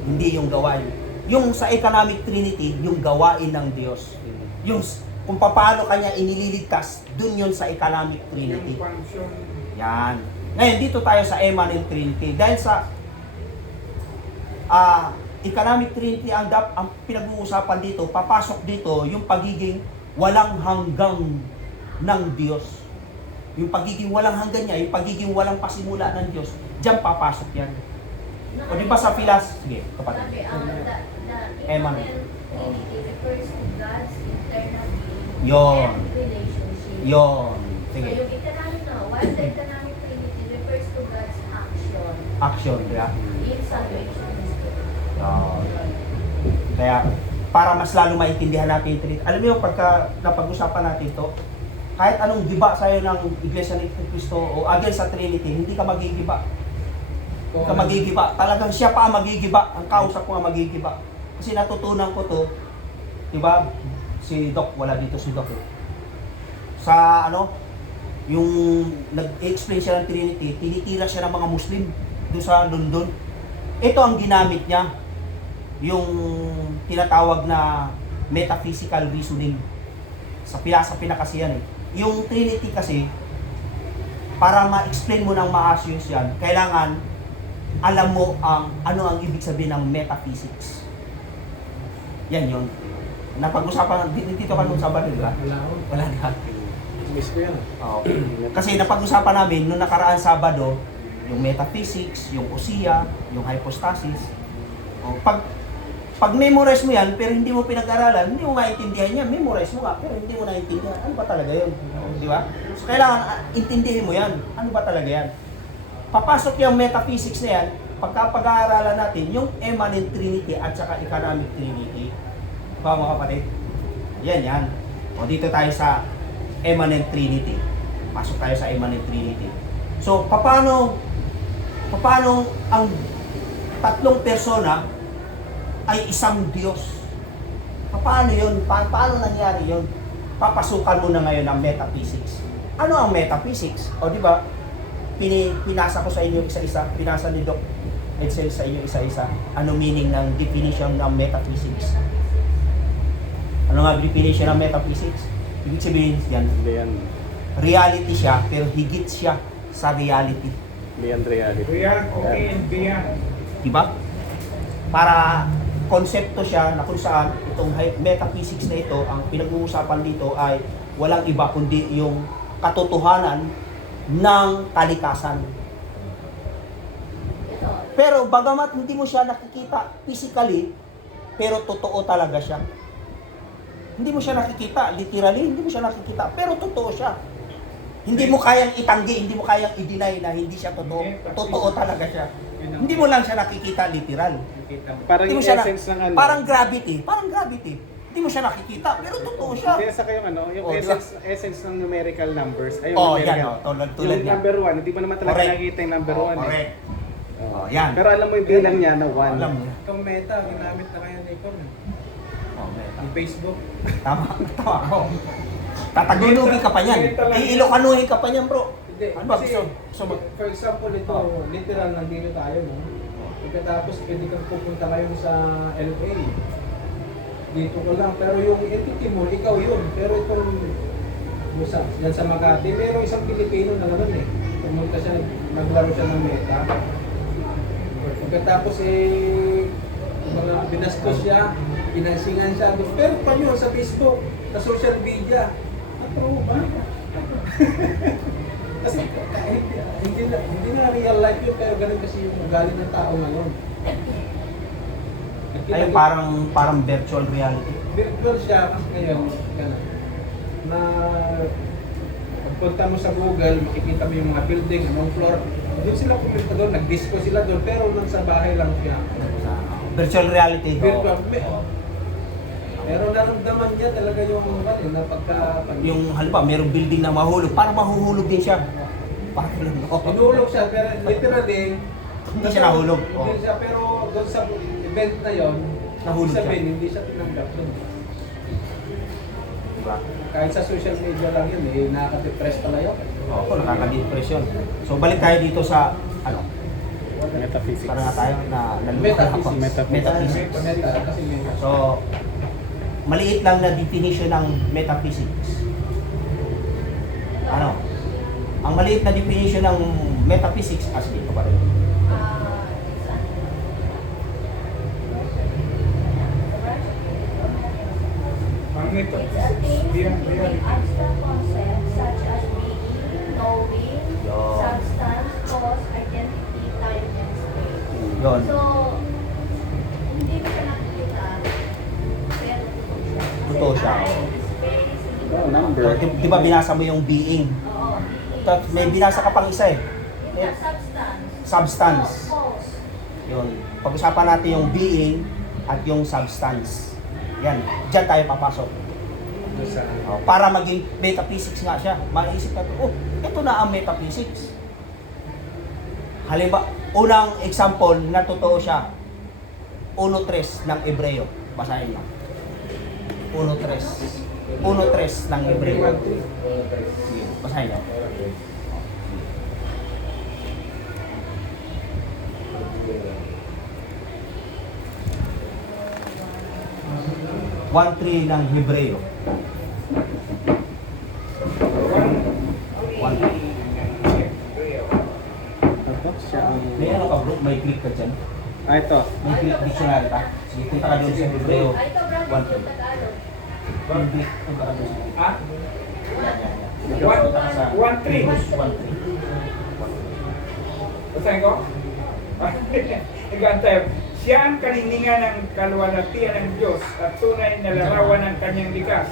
Hindi yung gawain. Yung sa economic Trinity, yung gawain ng Diyos. Yung kung paano kanya inililigtas, dun yun sa economic Trinity. Yung function. Yan. Ngayon, dito tayo sa Immanent Trinity. Dahil sa economic Trinity, ang pinag-uusapan dito, papasok dito yung pagiging walang hanggang ng Diyos. Yung pagiging walang hanggan niya, yung pagiging walang pasimula ng Diyos, diyan papasok yan. O di ba sa Pilas? Sige, kapatid. Sabi, the Immanent. Trinity refers to God's internal being Yon. and relationship. Yon. Sige. So yung economic na, while the economic Trinity refers to God's action Action, diba? in salvation history. Yon. Kaya, para mas lalo maintindihan natin yung Trinity. Alam mo yung pagka napag-usapan natin ito, kahit anong giba sa'yo ng Iglesia ni Cristo o against sa Trinity, hindi ka magigiba. Hindi ka magigiba. Talagang siya pa ang magigiba. Ang kausap ko ang magigiba. Kasi natutunan ko to, diba? Si Doc, wala dito si Doc eh. Sa yung nag-explain siya ng Trinity, tinitira siya ng mga Muslim doon sa London. Ito ang ginamit niya, yung tinatawag na metaphysical reasoning. Sa pinakasiyan eh. Yung Trinity kasi, para ma-explain mo ng maayos yan, kailangan alam mo ano ang ibig sabihin ng metaphysics. Yan yun. Napag-usapan, dito ka nung Sabado, di ba? Wala na. Miss ko yan. Oo. Kasi napag-usapan namin nung nakaraan Sabado, yung metaphysics, yung usia, yung hypostasis. O, pag memorize mo yan, pero hindi mo pinag-aralan, hindi mo maintindihan yan. Memorize mo nga, pero hindi mo naintindihan. Ano ba talaga yun? Di ba? So, kailangan intindihin mo yan. Ano ba talaga yan? Papasok yung metaphysics na yan, pagka-aaralan natin, yung immanent trinity at saka economic trinity. Ba mga kapatid? Yan. O, dito tayo sa immanent trinity. Pasok tayo sa immanent trinity. So, paano ang tatlong persona ay isang Diyos? Paano yun? Paano nangyari yun? Papasukan mo na ngayon ang metaphysics. Ano ang metaphysics? O di ba? Pinasa ko sa inyo isa-isa. Pinasa ni Doc Edsel sa inyo isa-isa. Ano meaning ng definition ng metaphysics? Ano nga definition ng metaphysics? Ibig sabihin yan, reality siya, pero higit siya sa reality. Beyond reality. Real, okay, and beyond. Diba? Para konsepto siya na kung saan itong metaphysics na ito, ang pinag-uusapan dito ay walang iba kundi yung katotohanan ng kalikasan. Pero bagamat hindi mo siya nakikita physically, pero totoo talaga siya. Hindi mo siya nakikita, literally, hindi mo siya nakikita, pero totoo siya. Hindi mo kayang itanggi, hindi mo kayang i-deny na hindi siya totoo. Totoo talaga siya. Hindi mo lang siya nakikita literal. Parang Hindi mo yung siya essence ng ano. Parang gravity. Hindi mo siya nakikita, pero totoo siya. Hindi, sa kayong ano, yung Oh, essence ng numerical numbers. Ayun, Oh, numerical. yan oh, tulad Yung niya. number 1, hindi pa naman talaga Correct. nakikita yung number 1 eh. Correct. Oh, yan. Pero alam mo yung bilang niya na 1. Alam mo. Itong meta, ginamit na kayo ni Icon. Oh, meta. Yung Facebook. Tama ako. Tatagulubi ka pa niyan. Iilokanuhin ka pa niyan, bro. Hindi. Ano ba Kasi, gusto mo? for example, ito, literal nandito tayo, no? Pagkatapos, pwede kang pupunta ngayon sa LA. Dito ko lang. Pero yung entity mo, ikaw yun. Pero itong yan sa Makati, merong isang Pilipino na naman eh. Pumunta siya, naglaro siya ng meta. Pagkatapos mga binastos siya, pinansingan siya. Pero pa yun sa Facebook, sa social media, true ba? Kasi hindi na real life yun, pero ganun kasi yung ugali ng tao ngayon. Ay, parang virtual reality. Virtual siya kasi ngayon, ganun. Na pagpunta mo sa Google, makikita mo yung mga building, anong floor. Doon sila pumunta doon, nag-disco sila doon, pero nang sa bahay lang siya. Virtual reality. Virtual. Pero naramdaman niya talaga yung na Yung halimbawa, mayroong building na mahulog, parang mahuhulog din siya. Parang Hinulog siya, pero literally, Hindi siya nahulog. Hindi siya, pero doon sa event na yon, Nahulog siya. sabihin, hindi siya tinanggap doon. Diba? Kahit sa social media lang yun, nakaka-depress pala yun. Oo, nakaka-depression. So balik tayo dito sa Metaphysics. para nga tayo na Metaphysics. Metaphysics. Kasi may So maliit lang na definition ng metaphysics. Ano? Ang maliit na definition ng metaphysics as dito pa rin. Pangit. It's attained Beyond in reality. abstract concepts such as being, knowing, Yun. substance, cause, identity, time, and space. Yun. So, hindi ko siya nakikita, pero Totoo siya. Time, space, hindi ko number. So, di ba binasa mo yung being? Oo, Tapos may binasa ka pang isa eh. yung substance. Substance. Cause. Yun. Pag-usapan natin yung being at yung substance. Yan. Diyan tayo papasok. sa Para maging metaphysics nga siya. Maisip natin, oh, ito na ang metaphysics. Halimbawa, unang example na totoo siya, 1:3 ng Ebreo. Basahin mo. 1:3. 1.3 ng Hebreo. Sige, basahin niyo. 1.3 ng Hebreo. 1.3. Ito, siya ang... May ano ka bro? May Greek ka dyan? Ito. May Greek dictionary ka? Sige, punta ka doon sa Hebreo. Ay, ito, Brandon, yung Tagalog. Yung Greek, punta ka doon sa Greek. Ah? Yan, yan, yan. Punta ka sa 1.3. Hebrews 1.3. Basahin ko? Nag-antay. Siya ang kaniningan ng kalwalhatian ng Diyos at tunay na larawan ng kanyang likas.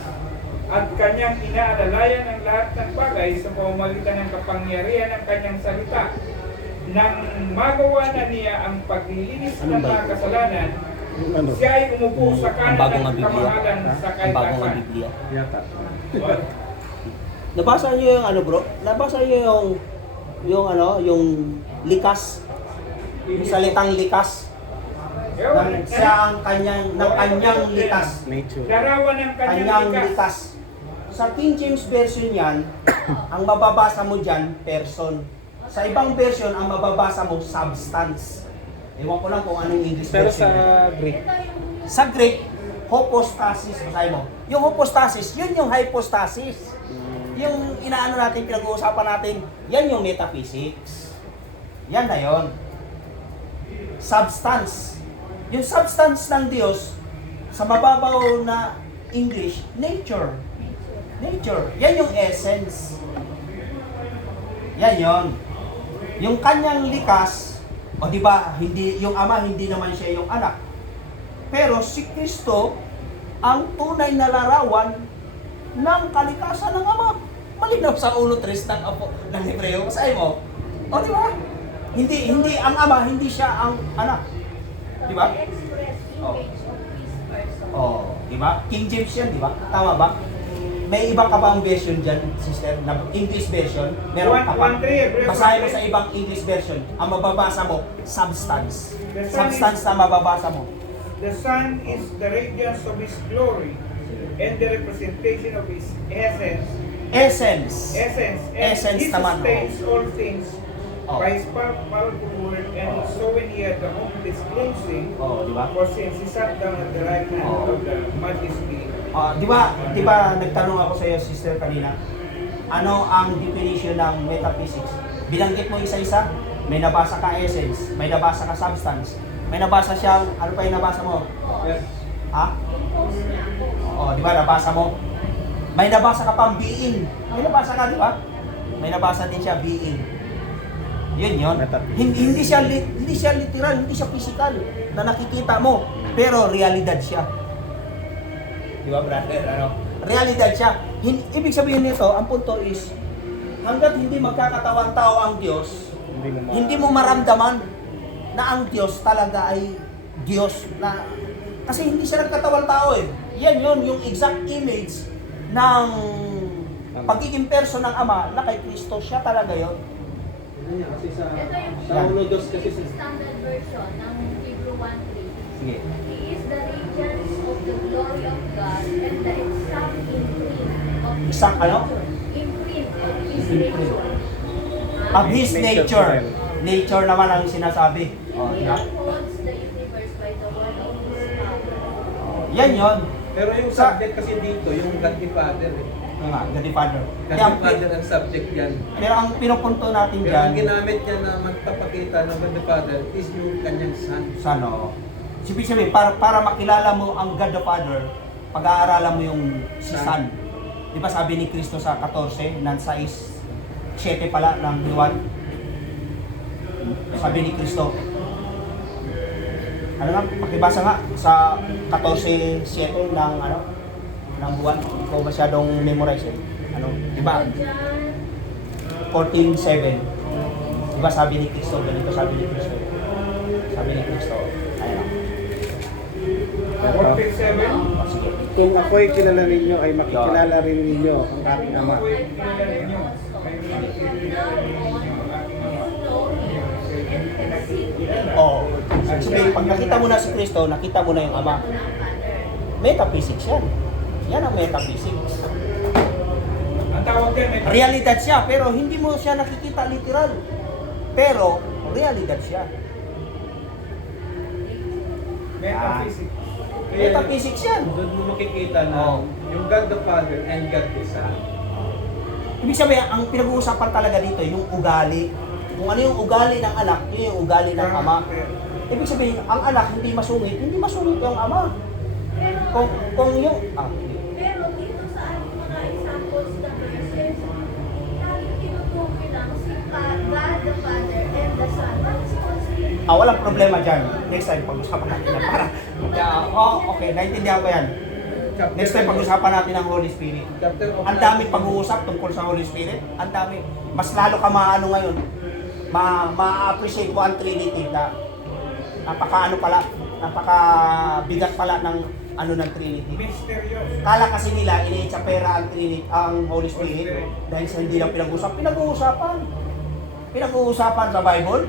At kanyang inaalalayan ang lahat ng bagay sa pamamagitan ng kapangyarihan ng kanyang salita. Nang magawa na niya ang paglilinis ng mga kasalanan, Ano? siya ay umupo sa Ang kanan bagong ng ang Biblia. kamahalan sa Ang bagong ang kaitasan. Biblia. Yata. Nabasa niyo yung ano bro? Nabasa niyo yung ano, yung likas. Yung salitang likas. Siya ang kanyang likas. Nature. Larawan ng kanyang Kanyang likas. likas. Sa King James Version yan, ang mababasa mo dyan, person. Sa ibang version, ang mababasa mo, substance. Ewan ko lang kung anong English Pero version. sa Greek, Sa Greek, hypostasis. Basahin mo. Yung hypostasis, yun yung hypostasis. Yung inaano natin, pinag-uusapan natin, yan yung metaphysics. Yan na yon. Substance. Yung substance ng Diyos, sa mababaw na English, nature. Nature. Yan yung essence. Yan yon. Yung kanyang likas, o di ba, hindi yung ama hindi naman siya yung anak. Pero si Kristo ang tunay na larawan ng kalikasan ng ama. Malinaw sa 1.3 ng Hebreo. Basahin mo. O di ba? Hindi ang ama, hindi siya ang anak. Di ba? Express image of his person. Oh, di ba? King James yan, di ba? Tama ba? May iba ka bang version dyan, sister? Na English version? Meron ka pa? 1.3, Hebreo Basahin mo 1.3. sa ibang English version. Ang mababasa mo, substance. The Son Substance na mababasa mo. The Son is the radiance of His glory and the representation of His essence. Essence. And Essence He naman, sustains all things Oh. by His powerful word, and so when He had the hopeless cleansing Oh, di ba? for sins, He sat down at the right hand Oh. of the Majesty. Di ba nagtanong ako sa iyo, sister, kanina, ano ang definition ng metaphysics? Binanggit mo isa-isa, may nabasa ka essence, may nabasa ka substance, may nabasa siyang, ano pa yung nabasa mo? Ha? Impose niya ako. O, di ba, nabasa mo? May nabasa ka pang being. May nabasa ka, di ba? May nabasa din siya, being. Yun yun. Hindi siya literal, hindi siya physical na nakikita mo. Pero realidad siya. Di ba, brother? Ano? Realidad siya. Ibig sabihin nito, ang punto is, hanggat hindi magkakatawang tao ang Diyos, hindi mo maramdaman na ang Diyos talaga ay Diyos na kasi hindi siya nagkatawang tao eh. Yan yun, yung exact image ng pagiging person ng Ama na kay Kristo, siya talaga yun. Ano yan? Kasi sa Ito yung sa 1.2 kasi sa standard version ng Hebrew 1.3. Sige. He is the radiance of the glory of God and the exact imprint of His Exact ano? nature. Imprint of His Imprint. nature. Of His nature. Nature. Nature naman ang sinasabi. O, He di ba? upholds the universe by the word of His power. Yan yun. Pero yung subject kasi dito, yung God the Father. Yung nga, God the Father. God Kaya the ang, Father ang subject yan. pero ang pinupunto natin Pero dyan, ang ginamit niya na magpapakita ng God the Father is yung kanyang Son. sa ano, ibig sabihin, para makilala mo ang God the Father, pag-aaralan mo yung si Son. Di ba sabi ni Kristo sa 14, ng 6, 7 pala ng Juan? Sabi ni Kristo, ano nga, pakibasa nga sa 14:7 ng ano ng buwan. Ikaw masyadong memorize eh. Ano, di ba? John 14:7. Di ba sabi ni Kristo, ganito sabi ni Kristo. Sabi ni Kristo, ayun lang. 1.7. Oh, sige. kung ako'y kilala ninyo, ay makikilala rin ninyo ang aking Ama. Oh, sabihin, pag nakita mo na si Kristo, nakita mo na yung Ama. Metaphysics yan. Yan ang metaphysics. Ang tawag yan, may Realidad siya, pero hindi mo siya nakikita literal. Pero, realidad siya. metaphysics. Metaphysics yan. Doon mo makikita na Oo. yung God the Father and God the Son. Ibig sabihin, ang pinag-uusapan talaga dito, yung ugali. Kung ano yung ugali ng anak, yun yung ugali ng ama. Ibig sabihin, ang anak hindi masungit yung ama. Kung yung... Pero dito sa ating mga examples na verses, laging tinutukoy lang si God the Father and the Son. Bakit si Holy Spirit? walang problema dyan. Next time, pag-usapan natin yan. Okay, naintindihan ko yan. Next time, pag-usapan natin ang Holy Spirit. Chapter of Ang dami pag-uusap tungkol sa Holy Spirit. Ang dami. Mas lalo ka maano ngayon, ma-appreciate mo ang Trinity na napaka-bigat pala ng ano ng Trinity. Mysterious. Kala kasi nila, iniitsapera ang Trinity, ang Holy Spirit, dahil sa hindi lang pinag-uusapan sa Bible.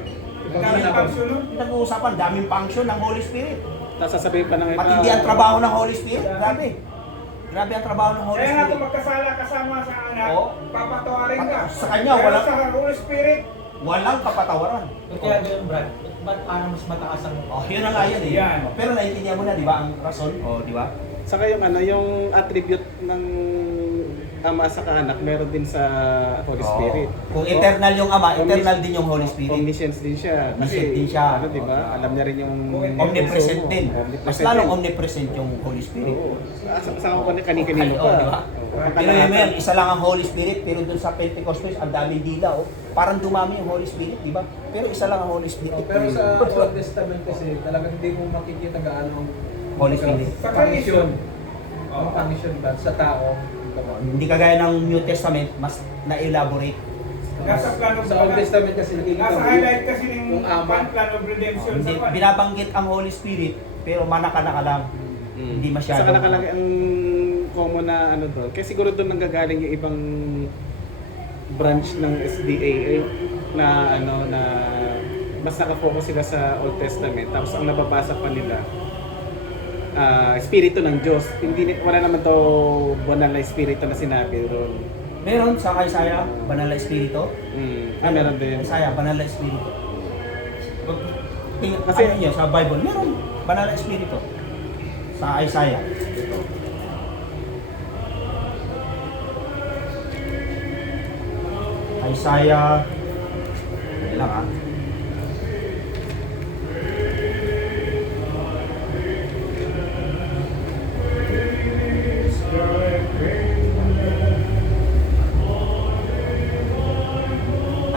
Daming pagsunod. Pinag-uusapan, daming function ng Holy Spirit. Tapos sasabihin pa ng iba. Matindi ang trabaho ng Holy Spirit. Grabe. Grabe ang trabaho ng Holy Kaya nga kung Spirit. magkasala kasama sa anak, Oo. papatawarin ka. Sa kanya, Pero walang- sa Holy Spirit, Walang kapatawaran. Kaya gano'n, Brad. Ba't parang mas mataas ang... Yun na nga yun eh. Yan. Pero naiintindihan mo na, di ba, ang rason? Di ba? Saka yung yung attribute ng ama sa anak, meron din sa Holy Spirit. Kung eternal yung Ama, eternal din yung Holy Spirit. Omniscience din siya. Omniscient din siya. Ano, di ba? Alam niya rin yung... Omnipresent din. Mas Omnipresent lalong din. omnipresent yung Holy Spirit. Oo. Sa ko kani-kanino Oo, pa. di ba? Pero yun yan, isa lang ang Holy Spirit, pero dun sa Pentecostes, ang daming dila, Parang dumami yung Holy Spirit, di ba? Pero isa lang ang Holy Spirit. Pero sa Old Testament kasi talagang hindi mo makikita gaano Holy Spirit. Sa pangisyon. Oo. Ang pangisyon ba sa tao? Hindi kagaya ng New Testament, mas na-elaborate. nasa plano Sa Old Testament kasi nakikita Nasa mo highlight kasi ng yung ama. plan of redemption sa Hindi, kwan. binabanggit ang Holy Spirit, pero manaka-naka lang. Hindi masyado. Saka nakalagay ang common na ano doon. Kaya siguro doon nanggagaling yung ibang branch ng SDA na na mas nakafocus sila sa Old Testament, tapos ang nababasa pa nila espiritu ng Diyos. Wala naman to banal na espiritu na sinabi doon. Meron sa Isaiah, banal na espiritu. Meron din. Isaiah, banal na espiritu. Kasi- Kasi ano niya, sa Bible, meron banal na espiritu. Sa Isaiah. Isaiah, hindi lang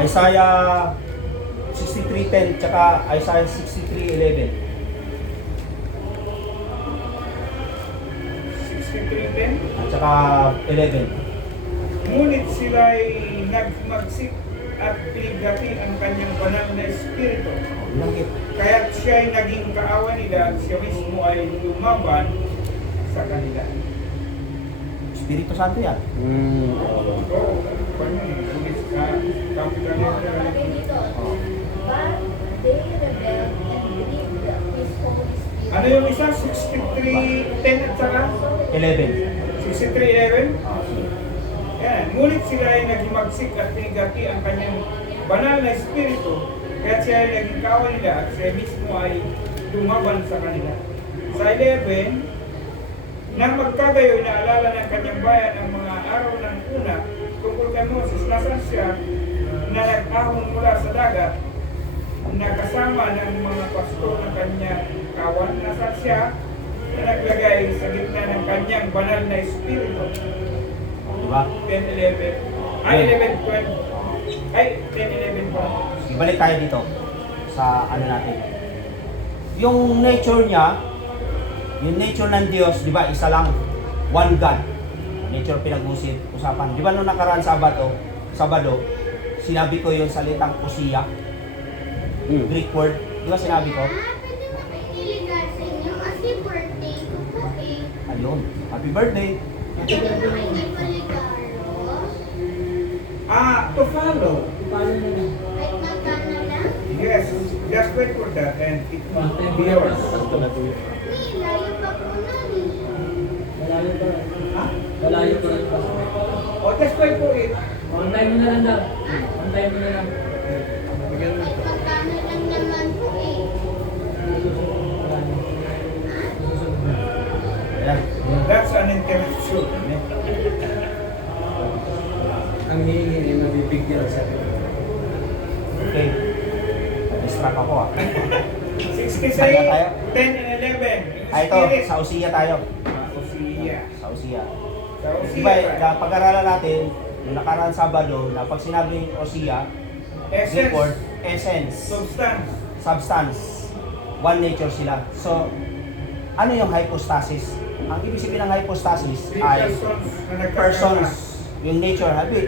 Isaiah 63:10 tsaka Isaiah 63:11. 63:10. At saka 11. Ngunit sila'y nagmagsik at pinighati ang kanyang banal na espiritu. Langit. Kaya't siya'y naging kaawa nila, siya mismo ay lumaban sa kanila. Espiritu Santo yan. Oo, paano yun? Ngunit Lagay dito. But they rebelled and grieved His Holy Spirit. ano yung isa? 63:10 at saka 11. 63:11? Yan. Ngunit sila ay naghimagsik at pinigati ang kanyang banal na espiritu, kaya siya ay naging kaawa nila at siya mismo ay lumaban sa kanila. Sa 11, nang magkagayo, inaalala ng kanyang bayan ang mga araw ng una tungkol kay Moses, nasan siya na nag-ahon mula sa dagat na kasama ng mga pastor ng kanyang kawan, nasan siya na naglagay sa gitna ng kanyang banal na espiritu. Diba? 10-11. Ay, 11-12. Ay, 10-11 pa. Ibalik tayo dito sa ano natin. Yung nature niya, yung nature ng Diyos, di ba, isa lang, one God. Nature pinag-usapan. Di ba nung nakaraan Sabado, sinabi ko yung salitang usiya, Greek word, di ba sinabi ko? Pwede mo piniligar sa inyo kasi birthday ko po eh. Ayun, happy birthday. Pwede mo piniligar. To follow. Paano na lang? Kahit magkano lang. Yes, just wait for that and it will be yours. Layo pa po nun eh. Malayo ba? Malayo ko rin pa. O, just wait for it. On time mo na lang daw. On time mo na lang. Bigyan mo. Magkano lang naman po eh. Ayan. That's an interruption. Ang hihingi, mabibigyan sa akin. Okay. Distract ako ah. 66, Kaya tayo? 10 and 11. Ah, ito, Spirit. sa Usiya tayo. Usiya. Sa Usiya. Sa Di ba, Usiya. pag-aralan natin, yung nakaraan Sabado, na pag sinabing Usiya, Greek word, Essence. essence, Substance. substance, one nature sila. So, ano yung hypostasis? Ang ibig sabihin ng hypostasis Three ay persons na nagkakasama. persons, yung nature, habit.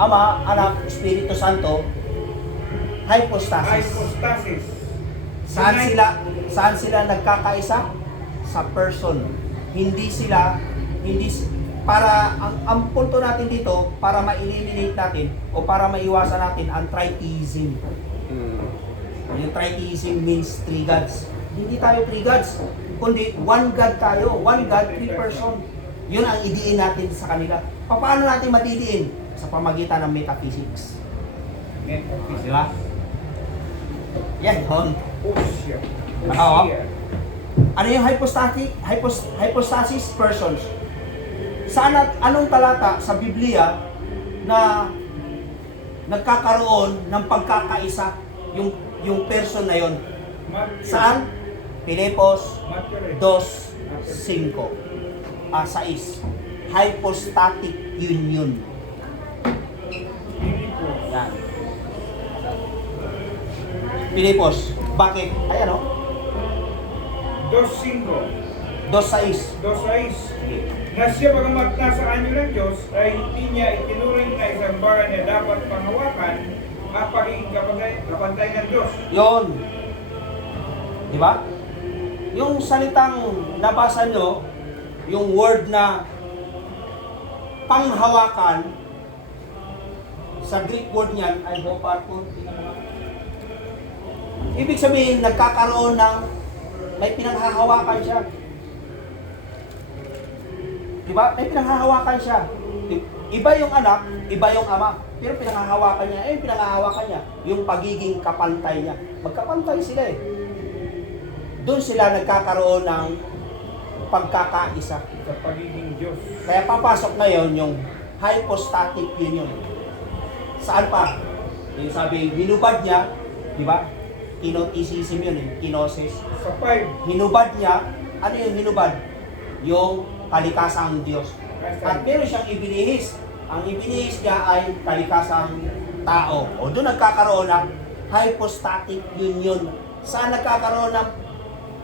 Ama, Anak, Espiritu Santo, hypostasis. Hypostasis. Saan sila nagkakaisa? Sa person. Para ang punto natin dito, para ma-eliminate natin o para maiwasan natin ang tritheism. Yung tritheism means three gods. Hindi tayo three gods, kundi one God tayo. One God, three person. Yun ang idiin natin sa kanila. Paano natin matidiin? Sa pamagitan ng metaphysics. Metaphysics. Di ba? Yan, hon. Usiya. Nakaw? Usiya. Ano yung hypostasis persons? Saan at anong talata sa Biblia na nagkakaroon ng pagkakaisa yung person na yon? Matthew. Saan? Pilipos Matthew. 2:5. 6. Hypostatic union. Pilipos. Yan. Pilipos. Bakit? Ayan o. 2.5. 2:6. 2.6. Na siya bagamat nasa anyo ng Diyos ay hindi niya itinuring na isang bagay na dapat panghawakan at pagiging kapantay ng Diyos. Yon. Di ba? Yung salitang nabasa nyo, yung word na panghawakan, sa Greek word niyan ay hoparton. Ibig sabihin, nagkakaroon ng may pinanghahawakan siya. Diba? May pinanghahawakan siya. Iba yung anak, iba yung ama. Pero pinanghahawakan niya, pinanghahawakan niya yung pagiging kapantay niya. Magkapantay sila eh. Doon sila nagkakaroon ng pagkakaisa. Sa pagiging Diyos. Kaya papasok ngayon yung hypostatic union. Saan pa? Yung sabi, hinubad niya, di ba? Kinoticism yun eh, kinosis. Sa 5. Hinubad niya, ano yung hinubad? Yung kalikasang Diyos. At meron siyang ibinihis. Ang ibinihis niya ay kalikasang tao. O doon nagkakaroon ng hypostatic union. Saan nagkakaroon ng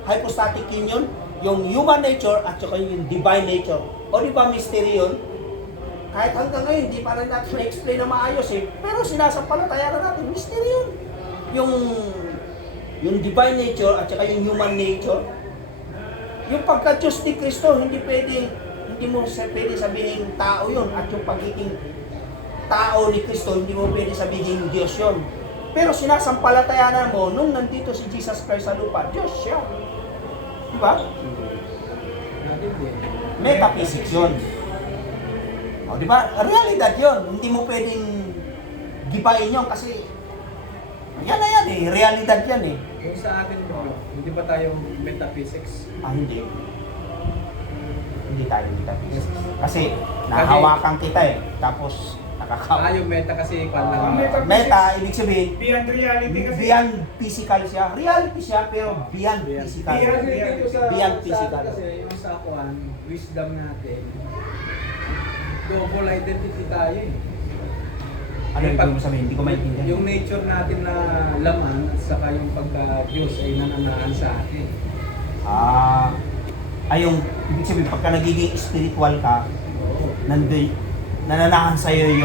hypostatic union? Yung human nature at saka yung divine nature. O di ba mystery yun? Kahit hanggang ngayon, hindi pa rin natin na-explain na maayos eh. Pero sinasampalataya na natin, mystery yun. Yung divine nature at saka yung human nature. Yung pagka-Diyos ni Kristo, hindi mo pwede sabihin tao yun. At yung pagiging tao ni Kristo, hindi mo pwede sabihin Diyos yun. Pero sinasampalatayanan mo, nung nandito si Jesus Christ sa lupa, Diyos siya. Diba? Natin din. Metaphysics yun. O, diba? Realidad yun. Hindi mo pwedeng gibain yun kasi yan na yan eh. Realidad yan eh. Kung sa atin bro, hindi ba tayo metaphysics? Hindi. Hindi tayo metaphysics. Kasi nahawakan kita eh. Tapos Yung meta kasi Ang parang metaphysics, meta, ibig sabihin, beyond reality kasi. beyond physical siya. Reality siya, pero beyond physical. Beyond. kasi dito sa Beyond sa physical. kasi yung sa kuan, wisdom natin. Double identity tayo eh. Ano yung ibig mo sabihin? Hindi ko maintindihan. Yung nature natin na laman at saka yung pagka-Diyos ay nananahan sa atin. Yung ibig sabihin, pagka nagiging spiritual ka, Oo. nandun, nananahan sa'yo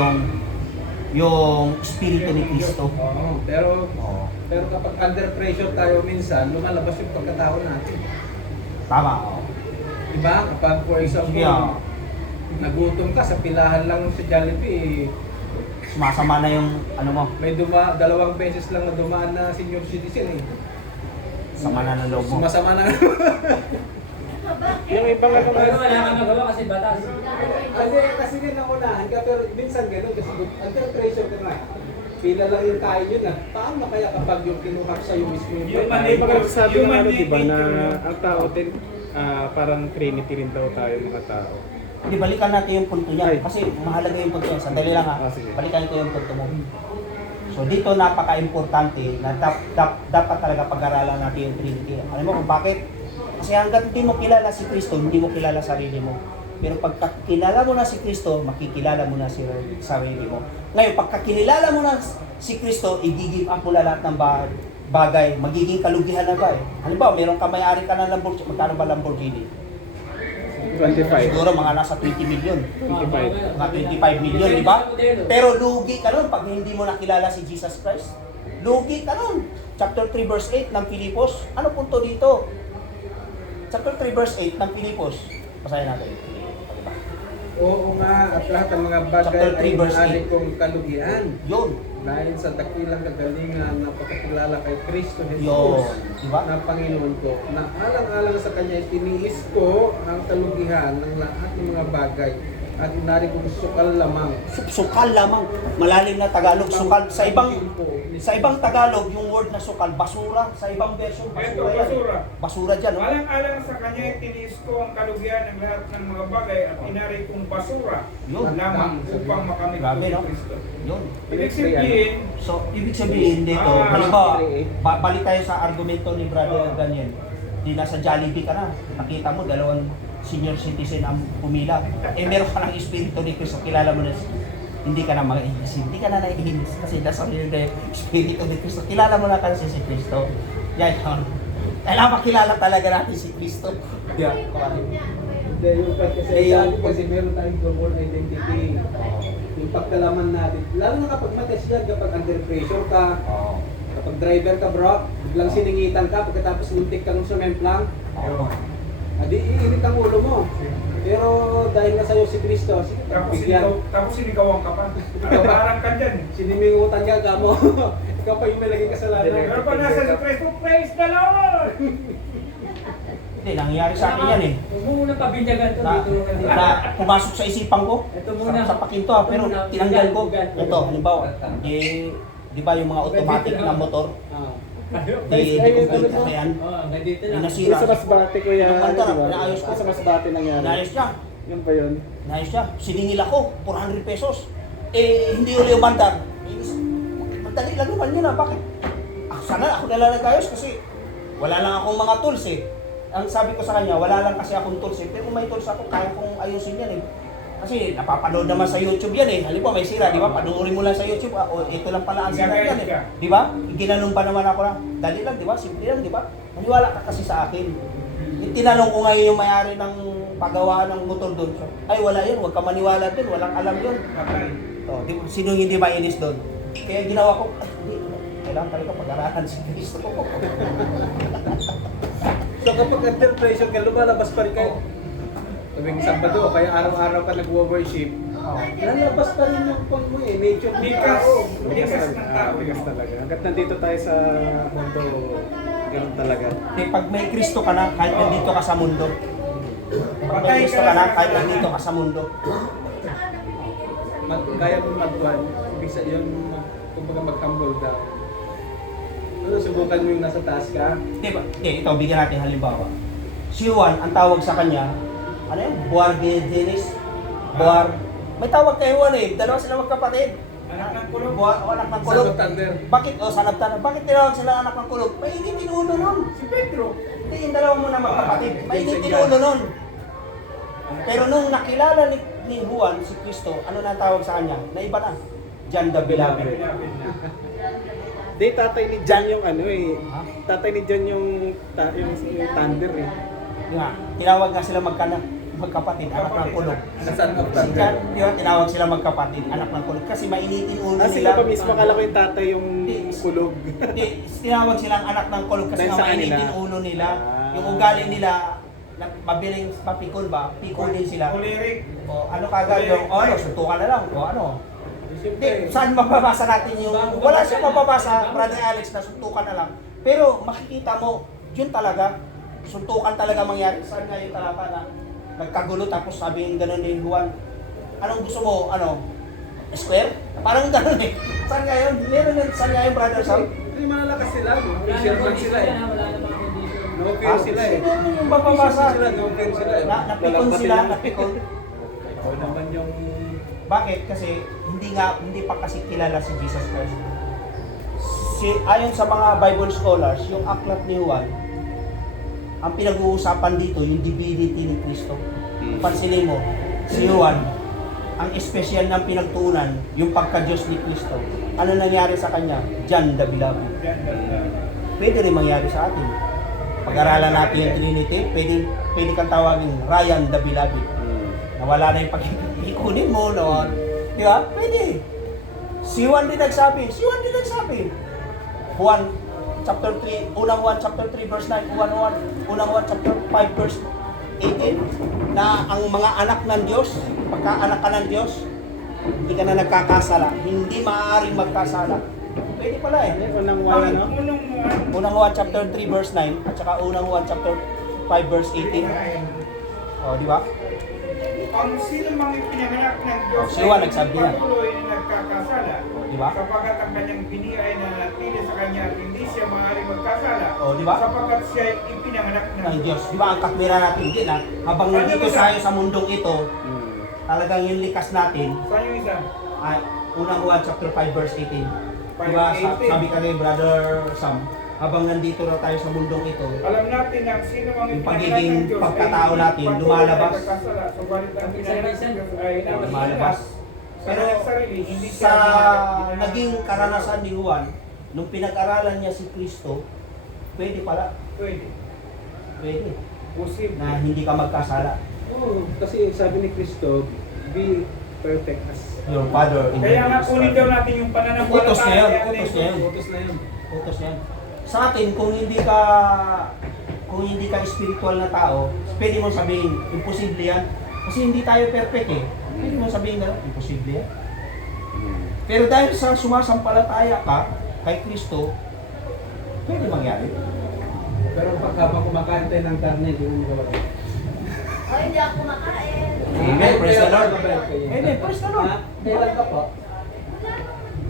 yung Espiritu ni Kristo. Oo. Pero Oo. kapag under pressure tayo minsan, lumalabas yung pagkatao natin. Tama. Oo. Diba? Kapag for example, Yeah. nagutom ka sa pilahan lang sa Jollibee, Sumasama na yung ano mo, may 2 beses lang na dumaan na senior citizen eh. sama na ng loob mo. Sumasama na. Yung ibang ano Pero wala kang magawa kasi batas. Kasi din naunahan ka, pero minsan gano'n kasi under pressure ka na. Pila lang yung kain yun ah. Paano kaya kapag yung kinuha sa'yo mismo yung Yung Ay, pag nagsasabi ng ano, di ba, na Human ang tao din, parang Trinity rin daw tayo mga tao. Hindi, balikan natin yung punto niya. Ay. Kasi mahalaga yung punto niya. Sandali lang ha. Sige. Balikan ko yung punto mo. So dito napaka-importante na dapat talaga pag-aralan natin yung Trinity. Alam mo kung bakit? Kasi hanggang hindi mo kilala si Kristo, hindi mo kilala sarili mo. Pero pagka kilala mo na si Kristo, makikilala mo na si sarili mo. Ngayon, pagka kilala mo na si Kristo, i-give up mo na lahat ng bagay. Magiging kalugihan na ba eh? Halimbawa, meron ka may-ari ka ng Lamborghini. Magkano ba Lamborghini? 25. Siguro mga nasa 20 million. 25. Mga 25 million, di ba? Pero lugi ka nun pag hindi mo nakilala si Jesus Christ. Lugi ka nun. Chapter 3 verse 8 ng Pilipos. Ano punto dito? Chapter 3 verse 8 ng Pilipos. Basahin natin. Oo nga, at lahat ng mga bagay Chapter 3 ay verse maaari 8. kong kalugian. Yun. Dahil sa dakilang kagalingan na pagkakilala kay Kristo Yun. Jesus Diba? na Panginoon ko, na alang-alang sa Kanya, tiniis ko ang kalugihan ng lahat ng mga bagay at inari kong sukal lamang. Sukal lamang. Malalim na Tagalog. Sukal. Sa ibang Tagalog, yung word na sukal, basura. Sa ibang version, Ito, basura yan. basura. Basura dyan, no? Alang-alang sa kanya, tiniis ko ang kalugihan ng lahat ng mga bagay at inari kong basura Yun. lamang upang makamit ko Grabe, si no? Kristo. Yun. Ibig sabihin, So, ibig sabihin dito, halimbawa, balik tayo sa argumento ni Brother ganyan. Di nasa Jollibee ka na, nakita mo dalawang senior citizen ang pumila. Eh, meron ka ng espiritu ni Cristo, kilala mo na, hindi ka na maiinis, hindi ka na naiinis kasi nasa iyo na yung espiritu ni Cristo. Kilala mo na kasi si Cristo. Yan yun. Kailangan makilala talaga natin si Cristo. Yeah. Hindi, yung kasi meron tayong global identity. Yung pagkalaman natin, lalo na kapag mates yan, kapag under pressure ka, kapag driver ka bro, biglang siningitan ka, pagkatapos lintik ka ng sumemplang, adi iinit ang ulo mo. Pero dahil na sa'yo si Kristo, tapos sinigawang ka pa. Parang ka dyan. sinimingutan ka mo. Ikaw pa yung may laging kasalanan. Pero pag nasa si Kristo, praise the Lord! Hindi, nangyayari sa akin yan eh. Huwag mo muna pabinyagan ito Na, dito. na pumasok sa isipan ko, Ito muna. sa pakinto ha, pero tinanggal ko. Ito, halimbawa, di ba yung mga automatic na motor, di ko yan. Oh, hanggang dito lang. Yung nasira. Sa Masbate ko yan, Yung banda, di ba? inaayos ko. Sa Masbate nangyari. Inayos niya. Yun ba yun? Inayos niya. Siningil ako, 400 pesos. Eh, hindi uli umandar. Madali lang naman yun ha, bakit? Sana ako nalang nag-ayos kasi wala lang akong mga tools eh. Ang sabi ko sa kanya, wala lang kasi akong tools eh. Pero kung may tools ako, kaya kong ayusin yan eh. Kasi napapanood naman sa YouTube yan eh. Halimbawa may sira, di ba? Panoorin mo lang sa YouTube. O ito lang pala ang sira yan eh. Di ba? Ginanong pa naman ako lang. Dali lang, di ba? Simple lang, di ba? Maniwala ka kasi sa akin. Tinanong ko ngayon yung may-ari ng paggawa ng motor doon. So, ay wala yun, huwag ka maniwala doon. Walang alam yun. O, sino hindi mainis doon? Kaya ginawa ko, ay, hindi. Kailangan talaga pag-aralan si Kristo. So kapag under pressure ka, lumalabas pa rin kayo. Tuwing Sabado, kaya araw-araw ka nag-worship, lalabas pa rin yung phone mo eh, nature ng Bigas. tao. Bigas ng tao. Bigas talaga. Hanggat nandito tayo sa mundo, ganoon talaga. Eh, pag may Kristo ka na, kahit nandito ka sa mundo. Pag may Kristo ka na, kahit nandito ka sa mundo. Kaya mo mag-one, ibig sabihin kumbaga mag-humble down. Ano, subukan mo yung nasa taas ka? Diba? Ito, bigyan natin halimbawa. Si Juan, ang tawag sa kanya, ano yun? Boargenes? May tawag kay Juan eh. Dalawa sila magkapatid. Anak ng kulog. Anak ng kulog. Son of Thunder. Bakit? Son of Thunder. Bakit tinawag sila anak ng kulog? May initin ulo nun. Si Pedro. Hindi, yung dalawa muna magkapatid. May initin ulo nun. Pero nung nakilala ni Juan, si Kristo, ano na tawag sa kanya? Na iba na. John the Beloved. Di, tatay ni John yung ano eh. Ha? Tatay ni John yung thunder eh. Nga, tinawag nga sila magkapatid, anak ng kulog. Na Son of Si Thunder. John, yun, tinawag sila magkapatid, anak ng kulog. Kasi mainitin ulo Ah, nila. sila pa mismo, akala ko yung tatay yung kulog. Hindi, tinawag silang anak ng kulog kasi Dahil nga sa kanila. mainitin ulo nila. Ah. Yung ugali nila, mabiling mapikon ba? Pikon din sila. Kulirik. O ano kagad yung, o ano, suntukan na lang. O ano. Hindi, Siyempre, saan mababasa natin yung, wala siyang mababasa, Brother Alex, na suntukan na lang. Pero makikita mo, yun talaga, suntukan talaga mangyari. Saan nga yung talata na nagkagulo tapos sabihin gano'n ni Juan, anong gusto mo, square? Parang gano'n eh. Saan nga yun? Meron yun, saan nga yun, Brother Sam? Hindi malalakas sila, no? Wala Fisherman namang sila eh. condition, wala namang condition. No fear sila eh. Sino yung mapapasa? Sila, no fear sila eh. Napikon sila, napikon. Ikaw naman yung... Bakit? Kasi hindi pa kasi kilala si Jesus Christ. Ayon sa mga Bible scholars, yung aklat ni Juan, ang pinag-uusapan dito, yung divinity ni Kristo. Pansinin mo, si Juan, ang espesyal ng pinagtuunan, yung pagka-Diyos ni Kristo. Ano nangyari sa kanya? John the Beloved. Pwede rin mangyari sa atin. Pag-aralan natin yung Trinity, pwede kang tawagin Ryan the Beloved. Nawala na yung pag-ikunin mo, no? Di ba? Pwede. Si Juan din nagsabi. Juan chapter 3, unang 1 chapter 3 verse 9, unang 1 chapter 5 verse 18, na ang mga anak ng Diyos, pagka-anak ka ng Diyos, hindi ka na nagkakasala, hindi maaaring magkasala. Pwede pala eh. Unang wala, no? Unang 1 chapter 3 verse 9 at saka unang 1 chapter 5 verse 18. O, di ba? Ang sino mang ipinanganak ng Diyos Si Juan nagsabi yan. patuloy na nagkakasala. Di ba? Sapagkat ang kanyang bini ay nanatili sa kanya at hindi siya maaaring magkasala. O, di ba? Sapagkat siya ay ipinanganak ng Ng Diyos. Di ba ang katwiran natin din ha? Habang nandito tayo sa mundong ito, talagang yung likas natin, Saan yung isa? ay unang 1 chapter 5 verse 18. Di ba? 5:18. Sabi ka ni Brother Sam, habang nandito na tayo sa mundong ito, Alam natin na ang sino mang Yung ipinanganak pagiging ng Diyos ay pagkatao hindi natin, patuloy lumalabas. na nagkakasala. Subalit ang pinanganak ng Diyos ay lumalabas. Sa Pero kanyang sarili, hindi siya sa ginagawa. naging karanasan ni Juan, nung pinag-aralan niya si Kristo, pwede pala, Pwede. pwede, Posible. na hindi ka magkasala. Oo, kasi sabi ni Kristo, be perfect as Your Father in Kaya nga heaven is kunin daw perfect. natin yung pananampalataya. Utos niya yun, ni utos niya yun. utos na yun. Utos yan. Sa atin, kung hindi ka spiritual na tao, pwede mo sabihin, imposible yan. Kasi hindi tayo perfect eh. Pwede mo sabihin na, imposible yan. Pero dahil sa sumasampalataya ka kay Kristo, pwede mangyari. Pero pagka kumakain tayo ng karne, hindi mo magawa. O, hindi ako kumakain. Amen, praise the Lord. Amen, Amen, praise the Lord. Kailan ka po?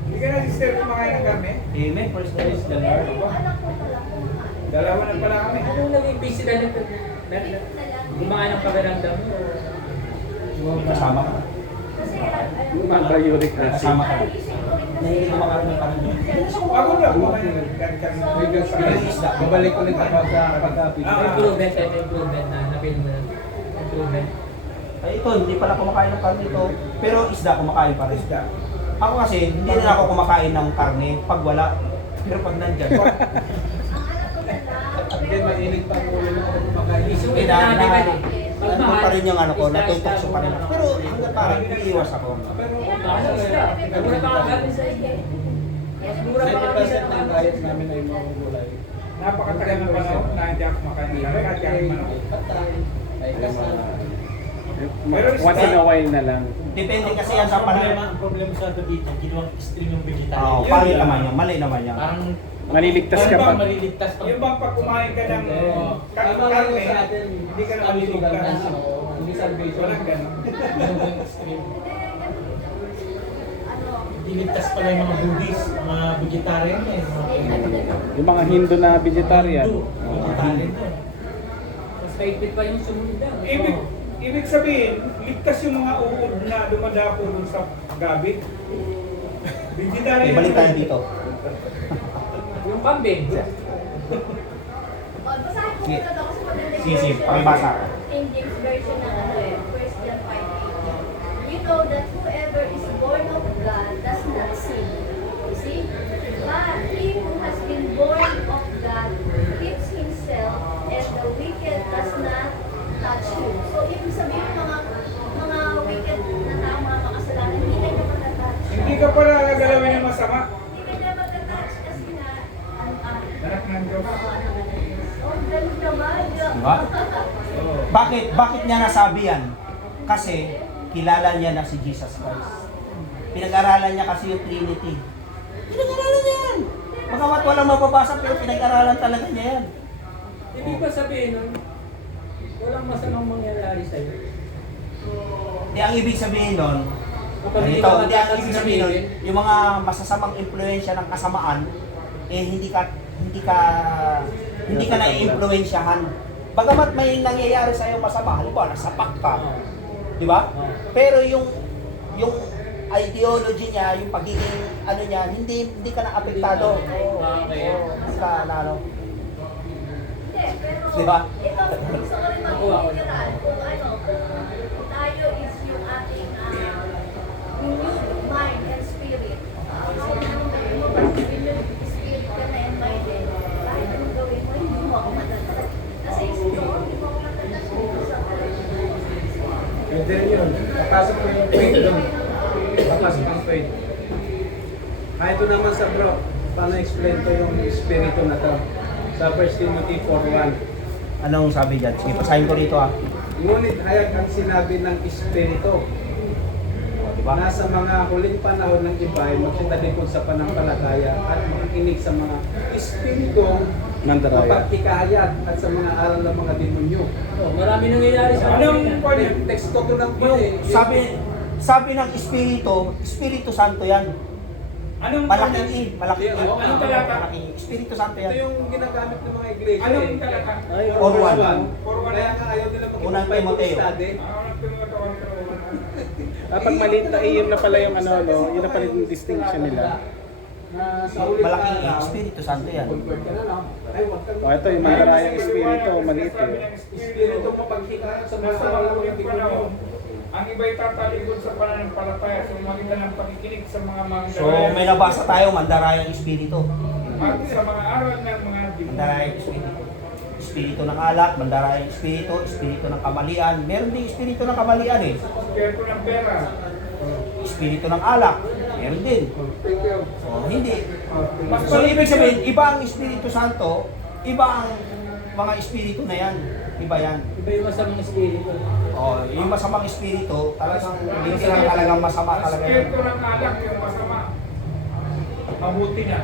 Hindi ka na sister kumakain ng kami? Amen, praise the Lord. Pero yung anak ko pala kumakain. Dalawa na pala kami. Anong naging physical na gumaan ang pakiramdam mo? Kasama ka. Kasi, Gumanda uric acid. Kasama ka. naisip ko rin Na hindi kasi, kumakain ng karne. Ako na kumakain ng kami. Babalik ulit ako sa pagkapit. Improvement and improvement na napil mo na. Improvement. Ay, ito, hindi pala kumakain ng karne ito. Pero isda, kumakain pa rin. Isda. Ako kasi, hindi na ako kumakain ng karne pag wala. Pero pag nandyan, ang anak ko na lang, Hindi, mainit pa ang ulo na ako kumakain. Isuwi na- na natin na- ba eh? Pag ano mahal, pa rin yung ano ko, isda, natutokso isda, pa rin ako. Pero hanggang parang iiwas ako. Pero Ano isda? Mura pa nga galing sa isda. Mas mura pa nga 90% ng diet namin ay mga gulay. Napakatagal ng panahon na hindi ako kumakain ng kami. Kahit kami manok. Ay, kasama. Once in a while na lang. Depende kasi yan sa panahon. Ang problema sa dito, ginawang extreme yung vegetarian. Oo, pangit naman yan. Mali naman yan. Parang Maliligtas ka pa. maliligtas pa. Yung bang pag kumain ka ng Tama lang karne, yun sa atin. hindi ka na Kami maliligtas. vegan, hindi salvation. Walang ganun. Ginawang extreme. ano, Diligtas pala yung mga Buddhist, mga vegetarian eh. Yung mga Hindu na vegetarian. Vegetarian to. Mas maigpit pa yung sumunod na. Ibig sabihin, ligtas yung mga uod na dumadako dun sa gabi. Vegetarian. Ibalik tayo dito. Yung kambing. basahin ko muna daw kasi maganda yung Sige, version. pakibasa. King James Version ng ano eh, 1 John 5:18. You know that whoever is born of God does not sin. You see? But he who has been born of God keeps himself, and the wicked does not touch him. So, ibig sabihin mga wicked na tao, mga makasalanan, hindi ka niya matatouch. Hindi ka pala gagalawin ng masama. Hindi ka niya matatouch kasi nga, Anak ng Diyos. oh, galing naman. Diba? Bakit niya nasabi yan? Kasi kilala niya na si Jesus Christ. Pinag-aralan niya kasi yung Trinity. Pinag-aralan niya yan. Magawa't walang mababasa pero pinag-aralan talaga niya yan. Ibig ba sabihin nun, walang masamang mangyayari sa'yo? Hindi, ang ibig sabihin nun, Kapag ganito, hindi ka hindi ang matatas ibig sa sabihin nun, bibig, yung mga masasamang impluensya ng kasamaan, eh hindi ka nai-impluensyahan. Bagamat may nangyayari sa iyo masama, halimbawa nasapak ka, di ba? Pero yung ideology niya, yung pagiging ano niya, hindi ka na apektado. Okay. Hindi ka na ano. Hindi, pero Di ba? ito, gusto ko rin mag-general kung ano, kung tayo is yung ating renewed mind and spirit. How mo renewed spirit ka na and mind eh. Kahit anong gawin mo, hindi mo ako matatas. Kasi ito, hindi mo ako matatas dito sa Pwede rin yun. Papasok mo yung faith doon. Papasok ang faith. Ito naman sa bro, paano explain ko yung espiritu na to? Sa 1 Timothy 4:1. Anong sabi dyan? Sige, pasahin ko rito Ngunit hayag ang sinabi ng espiritu. Di ba? Nasa mga huling panahon ng iba ay magsitalikod sa panampalataya at makikinig sa mga espiritong Mandaraya. mapagkikahayag at sa mga aral ng mga demonyo. Oh, marami nangyayari sa Anong atin. kwan Teksto ko ng Yung sabi ng Espiritu Santo yan. Anong Malaking E, malaking E. Anong talata? Malaking E. Espiritu Santo Ito yan. yung ginagamit ng mga iglesia. Anong talata? Or one. Kaya nga ayaw nila Unang mag-Bible Timoteo. study. Pag maliit na iyon na pala yung ano, no, yun na pala yung distinction nila. Na sa ulit Malaking E. araw, Espiritu Santo yan. convert ka na, no? Ay, wag kang... O ito, yung mandarayang espiritu, maliit eh. Espiritu mapagkikahayag sa mga aral ng mga demonyo. Ang iba'y tatalikod sa pananampalataya sa magitan ng pakikinig sa mga So may nabasa tayo, mandarayang Espiritu. at sa mga aral ng mga demonyo. Mandarayang Espiritu. Espiritu ng alak, mandarayang Espiritu, Espiritu ng kamalian. Meron din Espiritu ng kamalian eh. Espiritu ng pera. Espiritu ng alak, meron din. Thank you. O hindi. Mas So ibig sabihin, iba ang Espiritu Santo, iba ang mga Espiritu na yan. Iba yan. Iba yung masamang espiritu. O, yung masamang Espiritu, talagang hindi sila talagang masama talaga yan. Espiritu ng alak yung masama. Mabuti na.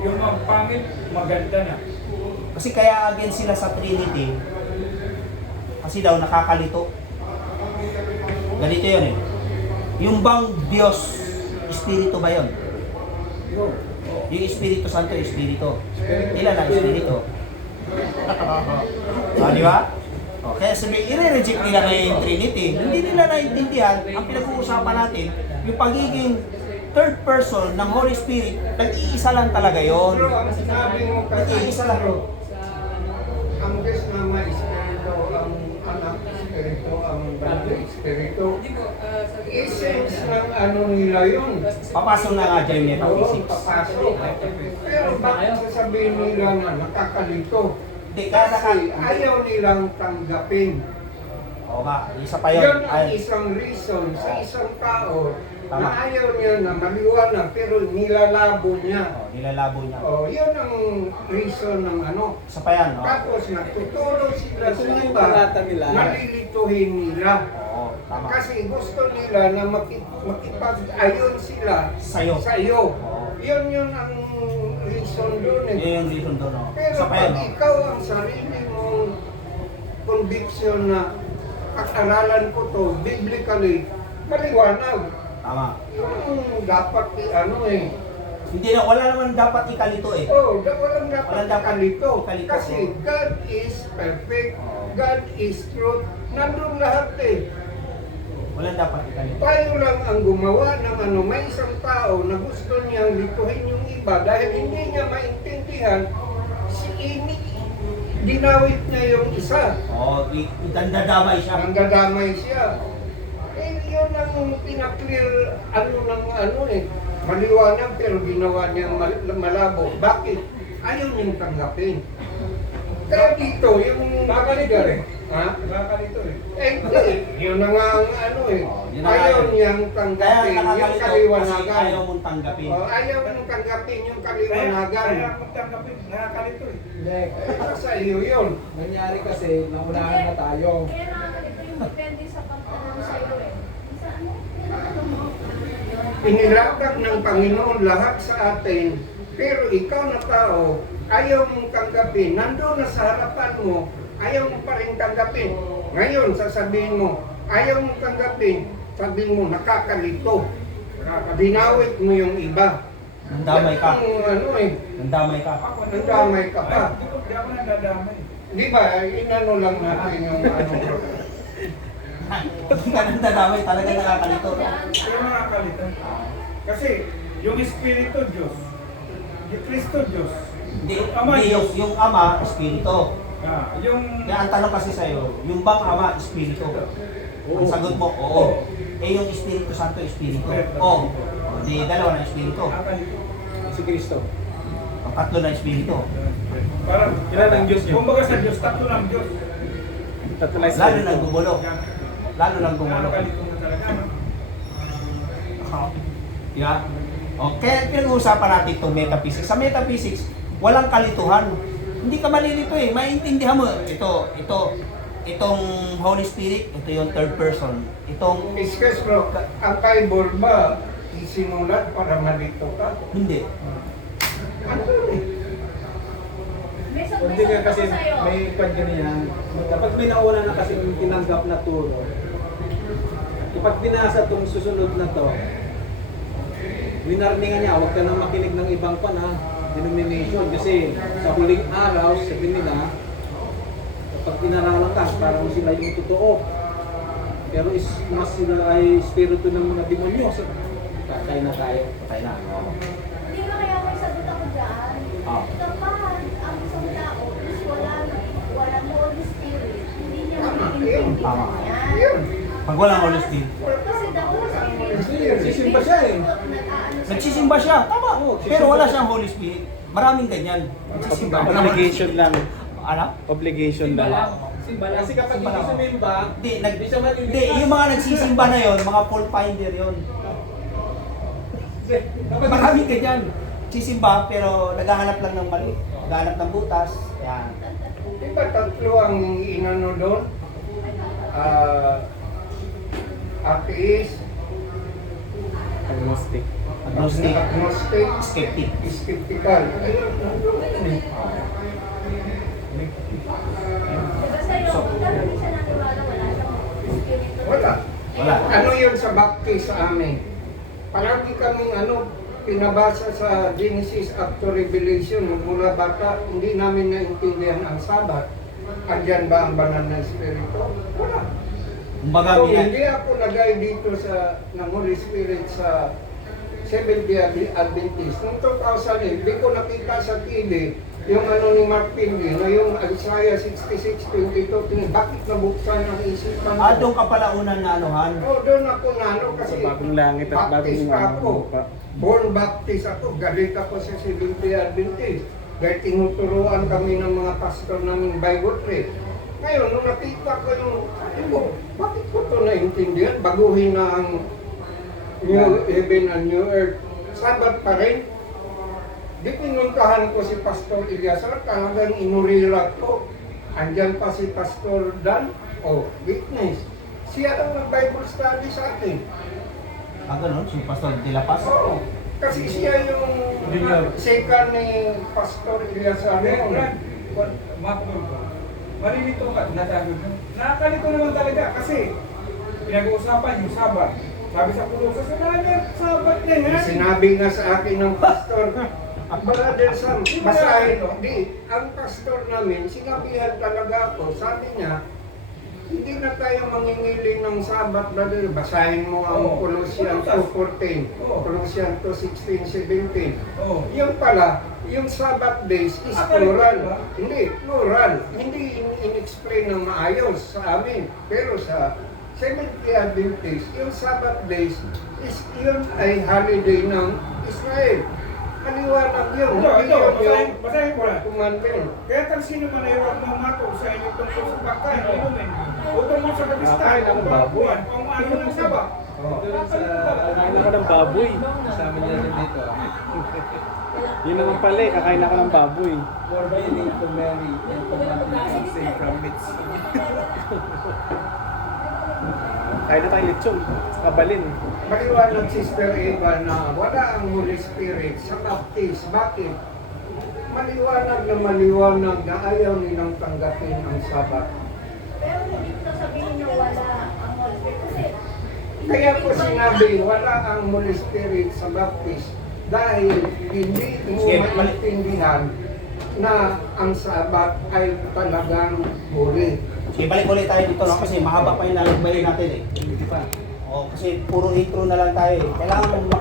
Yung pangit, maganda na. Kasi kaya against sila sa Trinity, kasi daw nakakalito. Ganito yun eh. Yung bang Diyos, Espiritu ba yun? Yung Espiritu Santo, Espiritu. Ilan ang Espiritu? Di ba? O, kaya sabi, i-reject nila na yung Trinity. Hindi nila naintindihan. Ang pinag-uusapan natin, yung pagiging third person ng Holy Spirit, nag-iisa lang talaga yon. Pero ang sinabi mo kasi, Nag-iisa lang. ang Diyos na may Espiritu, ang anak Espiritu, ang Banal Espiritu. Essence ng ano nila yun. Papasok na nga dyan yung Oo, metaphysics. papasok. Pero bakit sasabihin nila na nakakalito? Hindi, kaya Kasi ayaw nilang tanggapin. Oo nga, isa pa yun. Yun ang Ay, isang reason sa isang tao Tama. na ayaw niya na maliwanag pero nilalabo niya. nilalabo niya. Oh, yun ang reason ng ano. Isa pa yan, no? Tapos nagtuturo sila Ito sa na yung iba, balata nila. nalilituhin nila. Oo, tama. Kasi gusto nila na makipag-ayon sila Sa'yo. sa'yo. Oo. Yun ang reason doon eh. Yun yung reason doon, no? Pero Isa pa yan, pag no? ikaw ang sarili mong conviction na pag-aralan ko to biblically, maliwanag. Tama. Yung dapat ano eh. Hindi na, wala naman dapat ikalito eh. Oh, walang dapat Walang dapat ikalito. ikalito. Kasi God is perfect. God is truth. Nandun lahat eh. Walang dapat ikalito. Tayo lang ang gumawa ng ano, may isang tao na gusto niyang lituhin yung iba dahil hindi niya maintindihan, dinawit niya yung isa. Oo, dandadamay siya. Nangdadamay siya. Eh, yun ang pinaklear ano ng ano eh. Maliwanag pero ginawa niyang malabo. Bakit? Ayaw niyang tanggapin. Kaya dito, yung Bakalito eh. Ha? Bakalito eh. Eh, hindi. Yun na nga ang ano eh. Yun na nga Ayaw yun. niyang Kaya tanggapin yung nakakalito kasi kaliwanagan. ayaw mong tanggapin. Ayaw niyang tanggapin yung Kaya kaliwanagan. magtanggapin, nakakalito eh. Hindi. Sa iyo yun. Nangyari kasi, naunahan na tayo. Kaya nakakalito yung depende sa pagtanong sa'yo eh. Sa ano mo? Inilatag ng Panginoon lahat sa atin, pero ikaw na tao ayaw mong tanggapin, nandoon na sa harapan mo, ayaw mo pa rin tanggapin. Ngayon, sasabihin mo, ayaw mong tanggapin, sabihin mo, nakakalito. Dinawit mo yung iba. Nandamay ka. Yung ano eh, Nandamay ka. nandamay ka pa. Hindi ako nadadamay. Di ba, inano lang natin yung ano. Hindi ka nandamay, talaga nakakalito. Pero nakakalitan. Kasi yung Espiritu Diyos, yung Kristo Diyos, Hindi, yung Ama hindi Diyos, yung Ama, Espiritu. yung Kaya ang tanong kasi sa'yo, yung bang Ama, Espiritu? Ang sagot mo, oo. Eh yung Espiritu Santo, Espiritu. Oo. Di dalawa na Espiritu. nakakalito. Si Kristo. Ang tatlo na Espiritu. Parang, Ilan ang Diyos yun? kumbaga sa Diyos, tatlo ng Diyos. Tatlo lang Lalo nang gumulo. Lalo nang gumulo. Nakakalito na talaga, no? Yeah. Okay, pinag-uusapan natin itong metaphysics. Sa metaphysics, walang kalituhan. Hindi ka malilito eh. Maintindihan mo. Itong Holy Spirit, ito yung third person. Itong, Excuse bro, ang Bible ba isinulat para malito ka? hindi. Ano eh? May Hindi ka kasi sa'yo. may pag ganyan. Kapag may nauna na kasi tinanggap na turo, kapag binasa itong susunod na to, winarningan niya, huwag ka nang makinig ng ibang denomination. Kasi sa huling araw, sabi nila, kapag pinaralan ka, parang sila yung totoo. Pero mas sila ay espiritu ng mga demonyo. So, patay na tayo. Patay na. Hindi ba kaya may sagot ako dyan? Ah. Kapag ang isang tao is walang Holy Spirit, hindi niya Tama, maintindihan Tama. yan. Yun. Pag walang Holy Spirit. Kasi the Holy Spirit, Nagsisimba siya eh. Nagsisimba siya, tama. Oo, Pero wala siyang Holy Spirit. Maraming ganyan. Nagsisimba. Walang Holy Obligation Spirit. lang. Ano? Obligation Simba lang. lang. Simba lang. Kasi kapag Simba hindi lang. sumimba, Hindi, hindi siya maliligtas. hindi, yung mga nagsisimba na yon, mga fault finder yon. Maraming ganyan. Sisimba pero naghahanap lang ng mali. Naghahanap ng butas. Yan. Di ba tatlo ang inano doon? Atheist, Agnostic. Agnostic. agnostic, Skeptic. skeptical. Ayun, nandun eh. Diba sa'yo, kung hindi siya naniwala, wala siyang Spirit. Wala. Wala. Ano yun sa baptist sa amin? Palagi kaming pinabasa sa Genesis up to Revelation mula bata, hindi namin naintindihan ang Sabat. Andyan ba ang banal na Espiritu? Wala. Kumbaga, Kung hindi ako nagay dito ng Holy Spirit sa Seventh-day Adventist, noong 2008, di ko nakita sa TV yung ni Mark Pinley na yung Isaiah 66:22, bakit nabuksan ang isipan ko? doon ka pala unang naanuhan. Doon ako kasi Sa bagong langit at Baptist bagong pa ako. lupa. Born Baptist ako, galit ako sa Seventh-day Adventist. Dahil tinuturuan kami ng mga pastor namin Bible trip. Ngayon, nung nakita ko yung, sabi ko, bakit ko ito naintindihan? Baguhin na ang New Heaven and New Earth. Sabat pa rin. Di pinuntahan ko si Pastor Eliasar, talagang inurirat ko. Andyan pa si Pastor Dan, witness. Siya ang nag-Bible study sa akin. Ganun, si Pastor De La Paz. Oo. Kasi siya yung second ni Pastor Eliasar. Marilito ka, nasabi mo. Nakakalito naman talaga kasi pinag-uusapan yung Sabat. Sabi sa Colossus, Sabat na yan. Sinabi nga sa akin ng pastor, Brother Sam, basahin. Ang pastor namin, sinabihan talaga ako, sabi niya, hindi na tayo mangingili ng Sabat, brother. Basahin mo ang Colossians 2:14, Colossians 2:16, 17. Yung pala, yung Sabbath days is plural. Hindi, plural. Hindi in-explain ng maayos sa amin. Pero sa Seventh-day Adventist, yung Sabbath days is yun ay holiday ng Israel. Maliwanag yun. Basahin ko lang. Commandment. Kaya kung sino man ay huwag mamatog sa inyong tungkol sa pagkain o inumin, o tungkol sa kapistahan, o babuan, o ang ano ng Sabat. Kakain ako ng baboy. kasama niya rin dito. Yun naman pala eh, kakain ako ng baboy. For by name to Mary and to Matthew, saved from midst. Kain na tayong lechon sa kabalin. Maliwanag, Sister Eva, na wala ang Holy Spirit sa Baptist. Bakit? maliwanag na ayaw nilang tanggapin ang Sabat. Pero hindi ko sabihin na wala ang Holy Spirit. Kasi, Kaya ko sinabi, wala ang Holy Spirit sa Baptist dahil hindi mo Sige, maintindihan na ang Sabat ay talagang huli. Sige, balik ulit tayo dito no? Kasi mahaba pa yung lalagbayin natin eh. O, kasi puro intro na lang tayo eh. Kailangan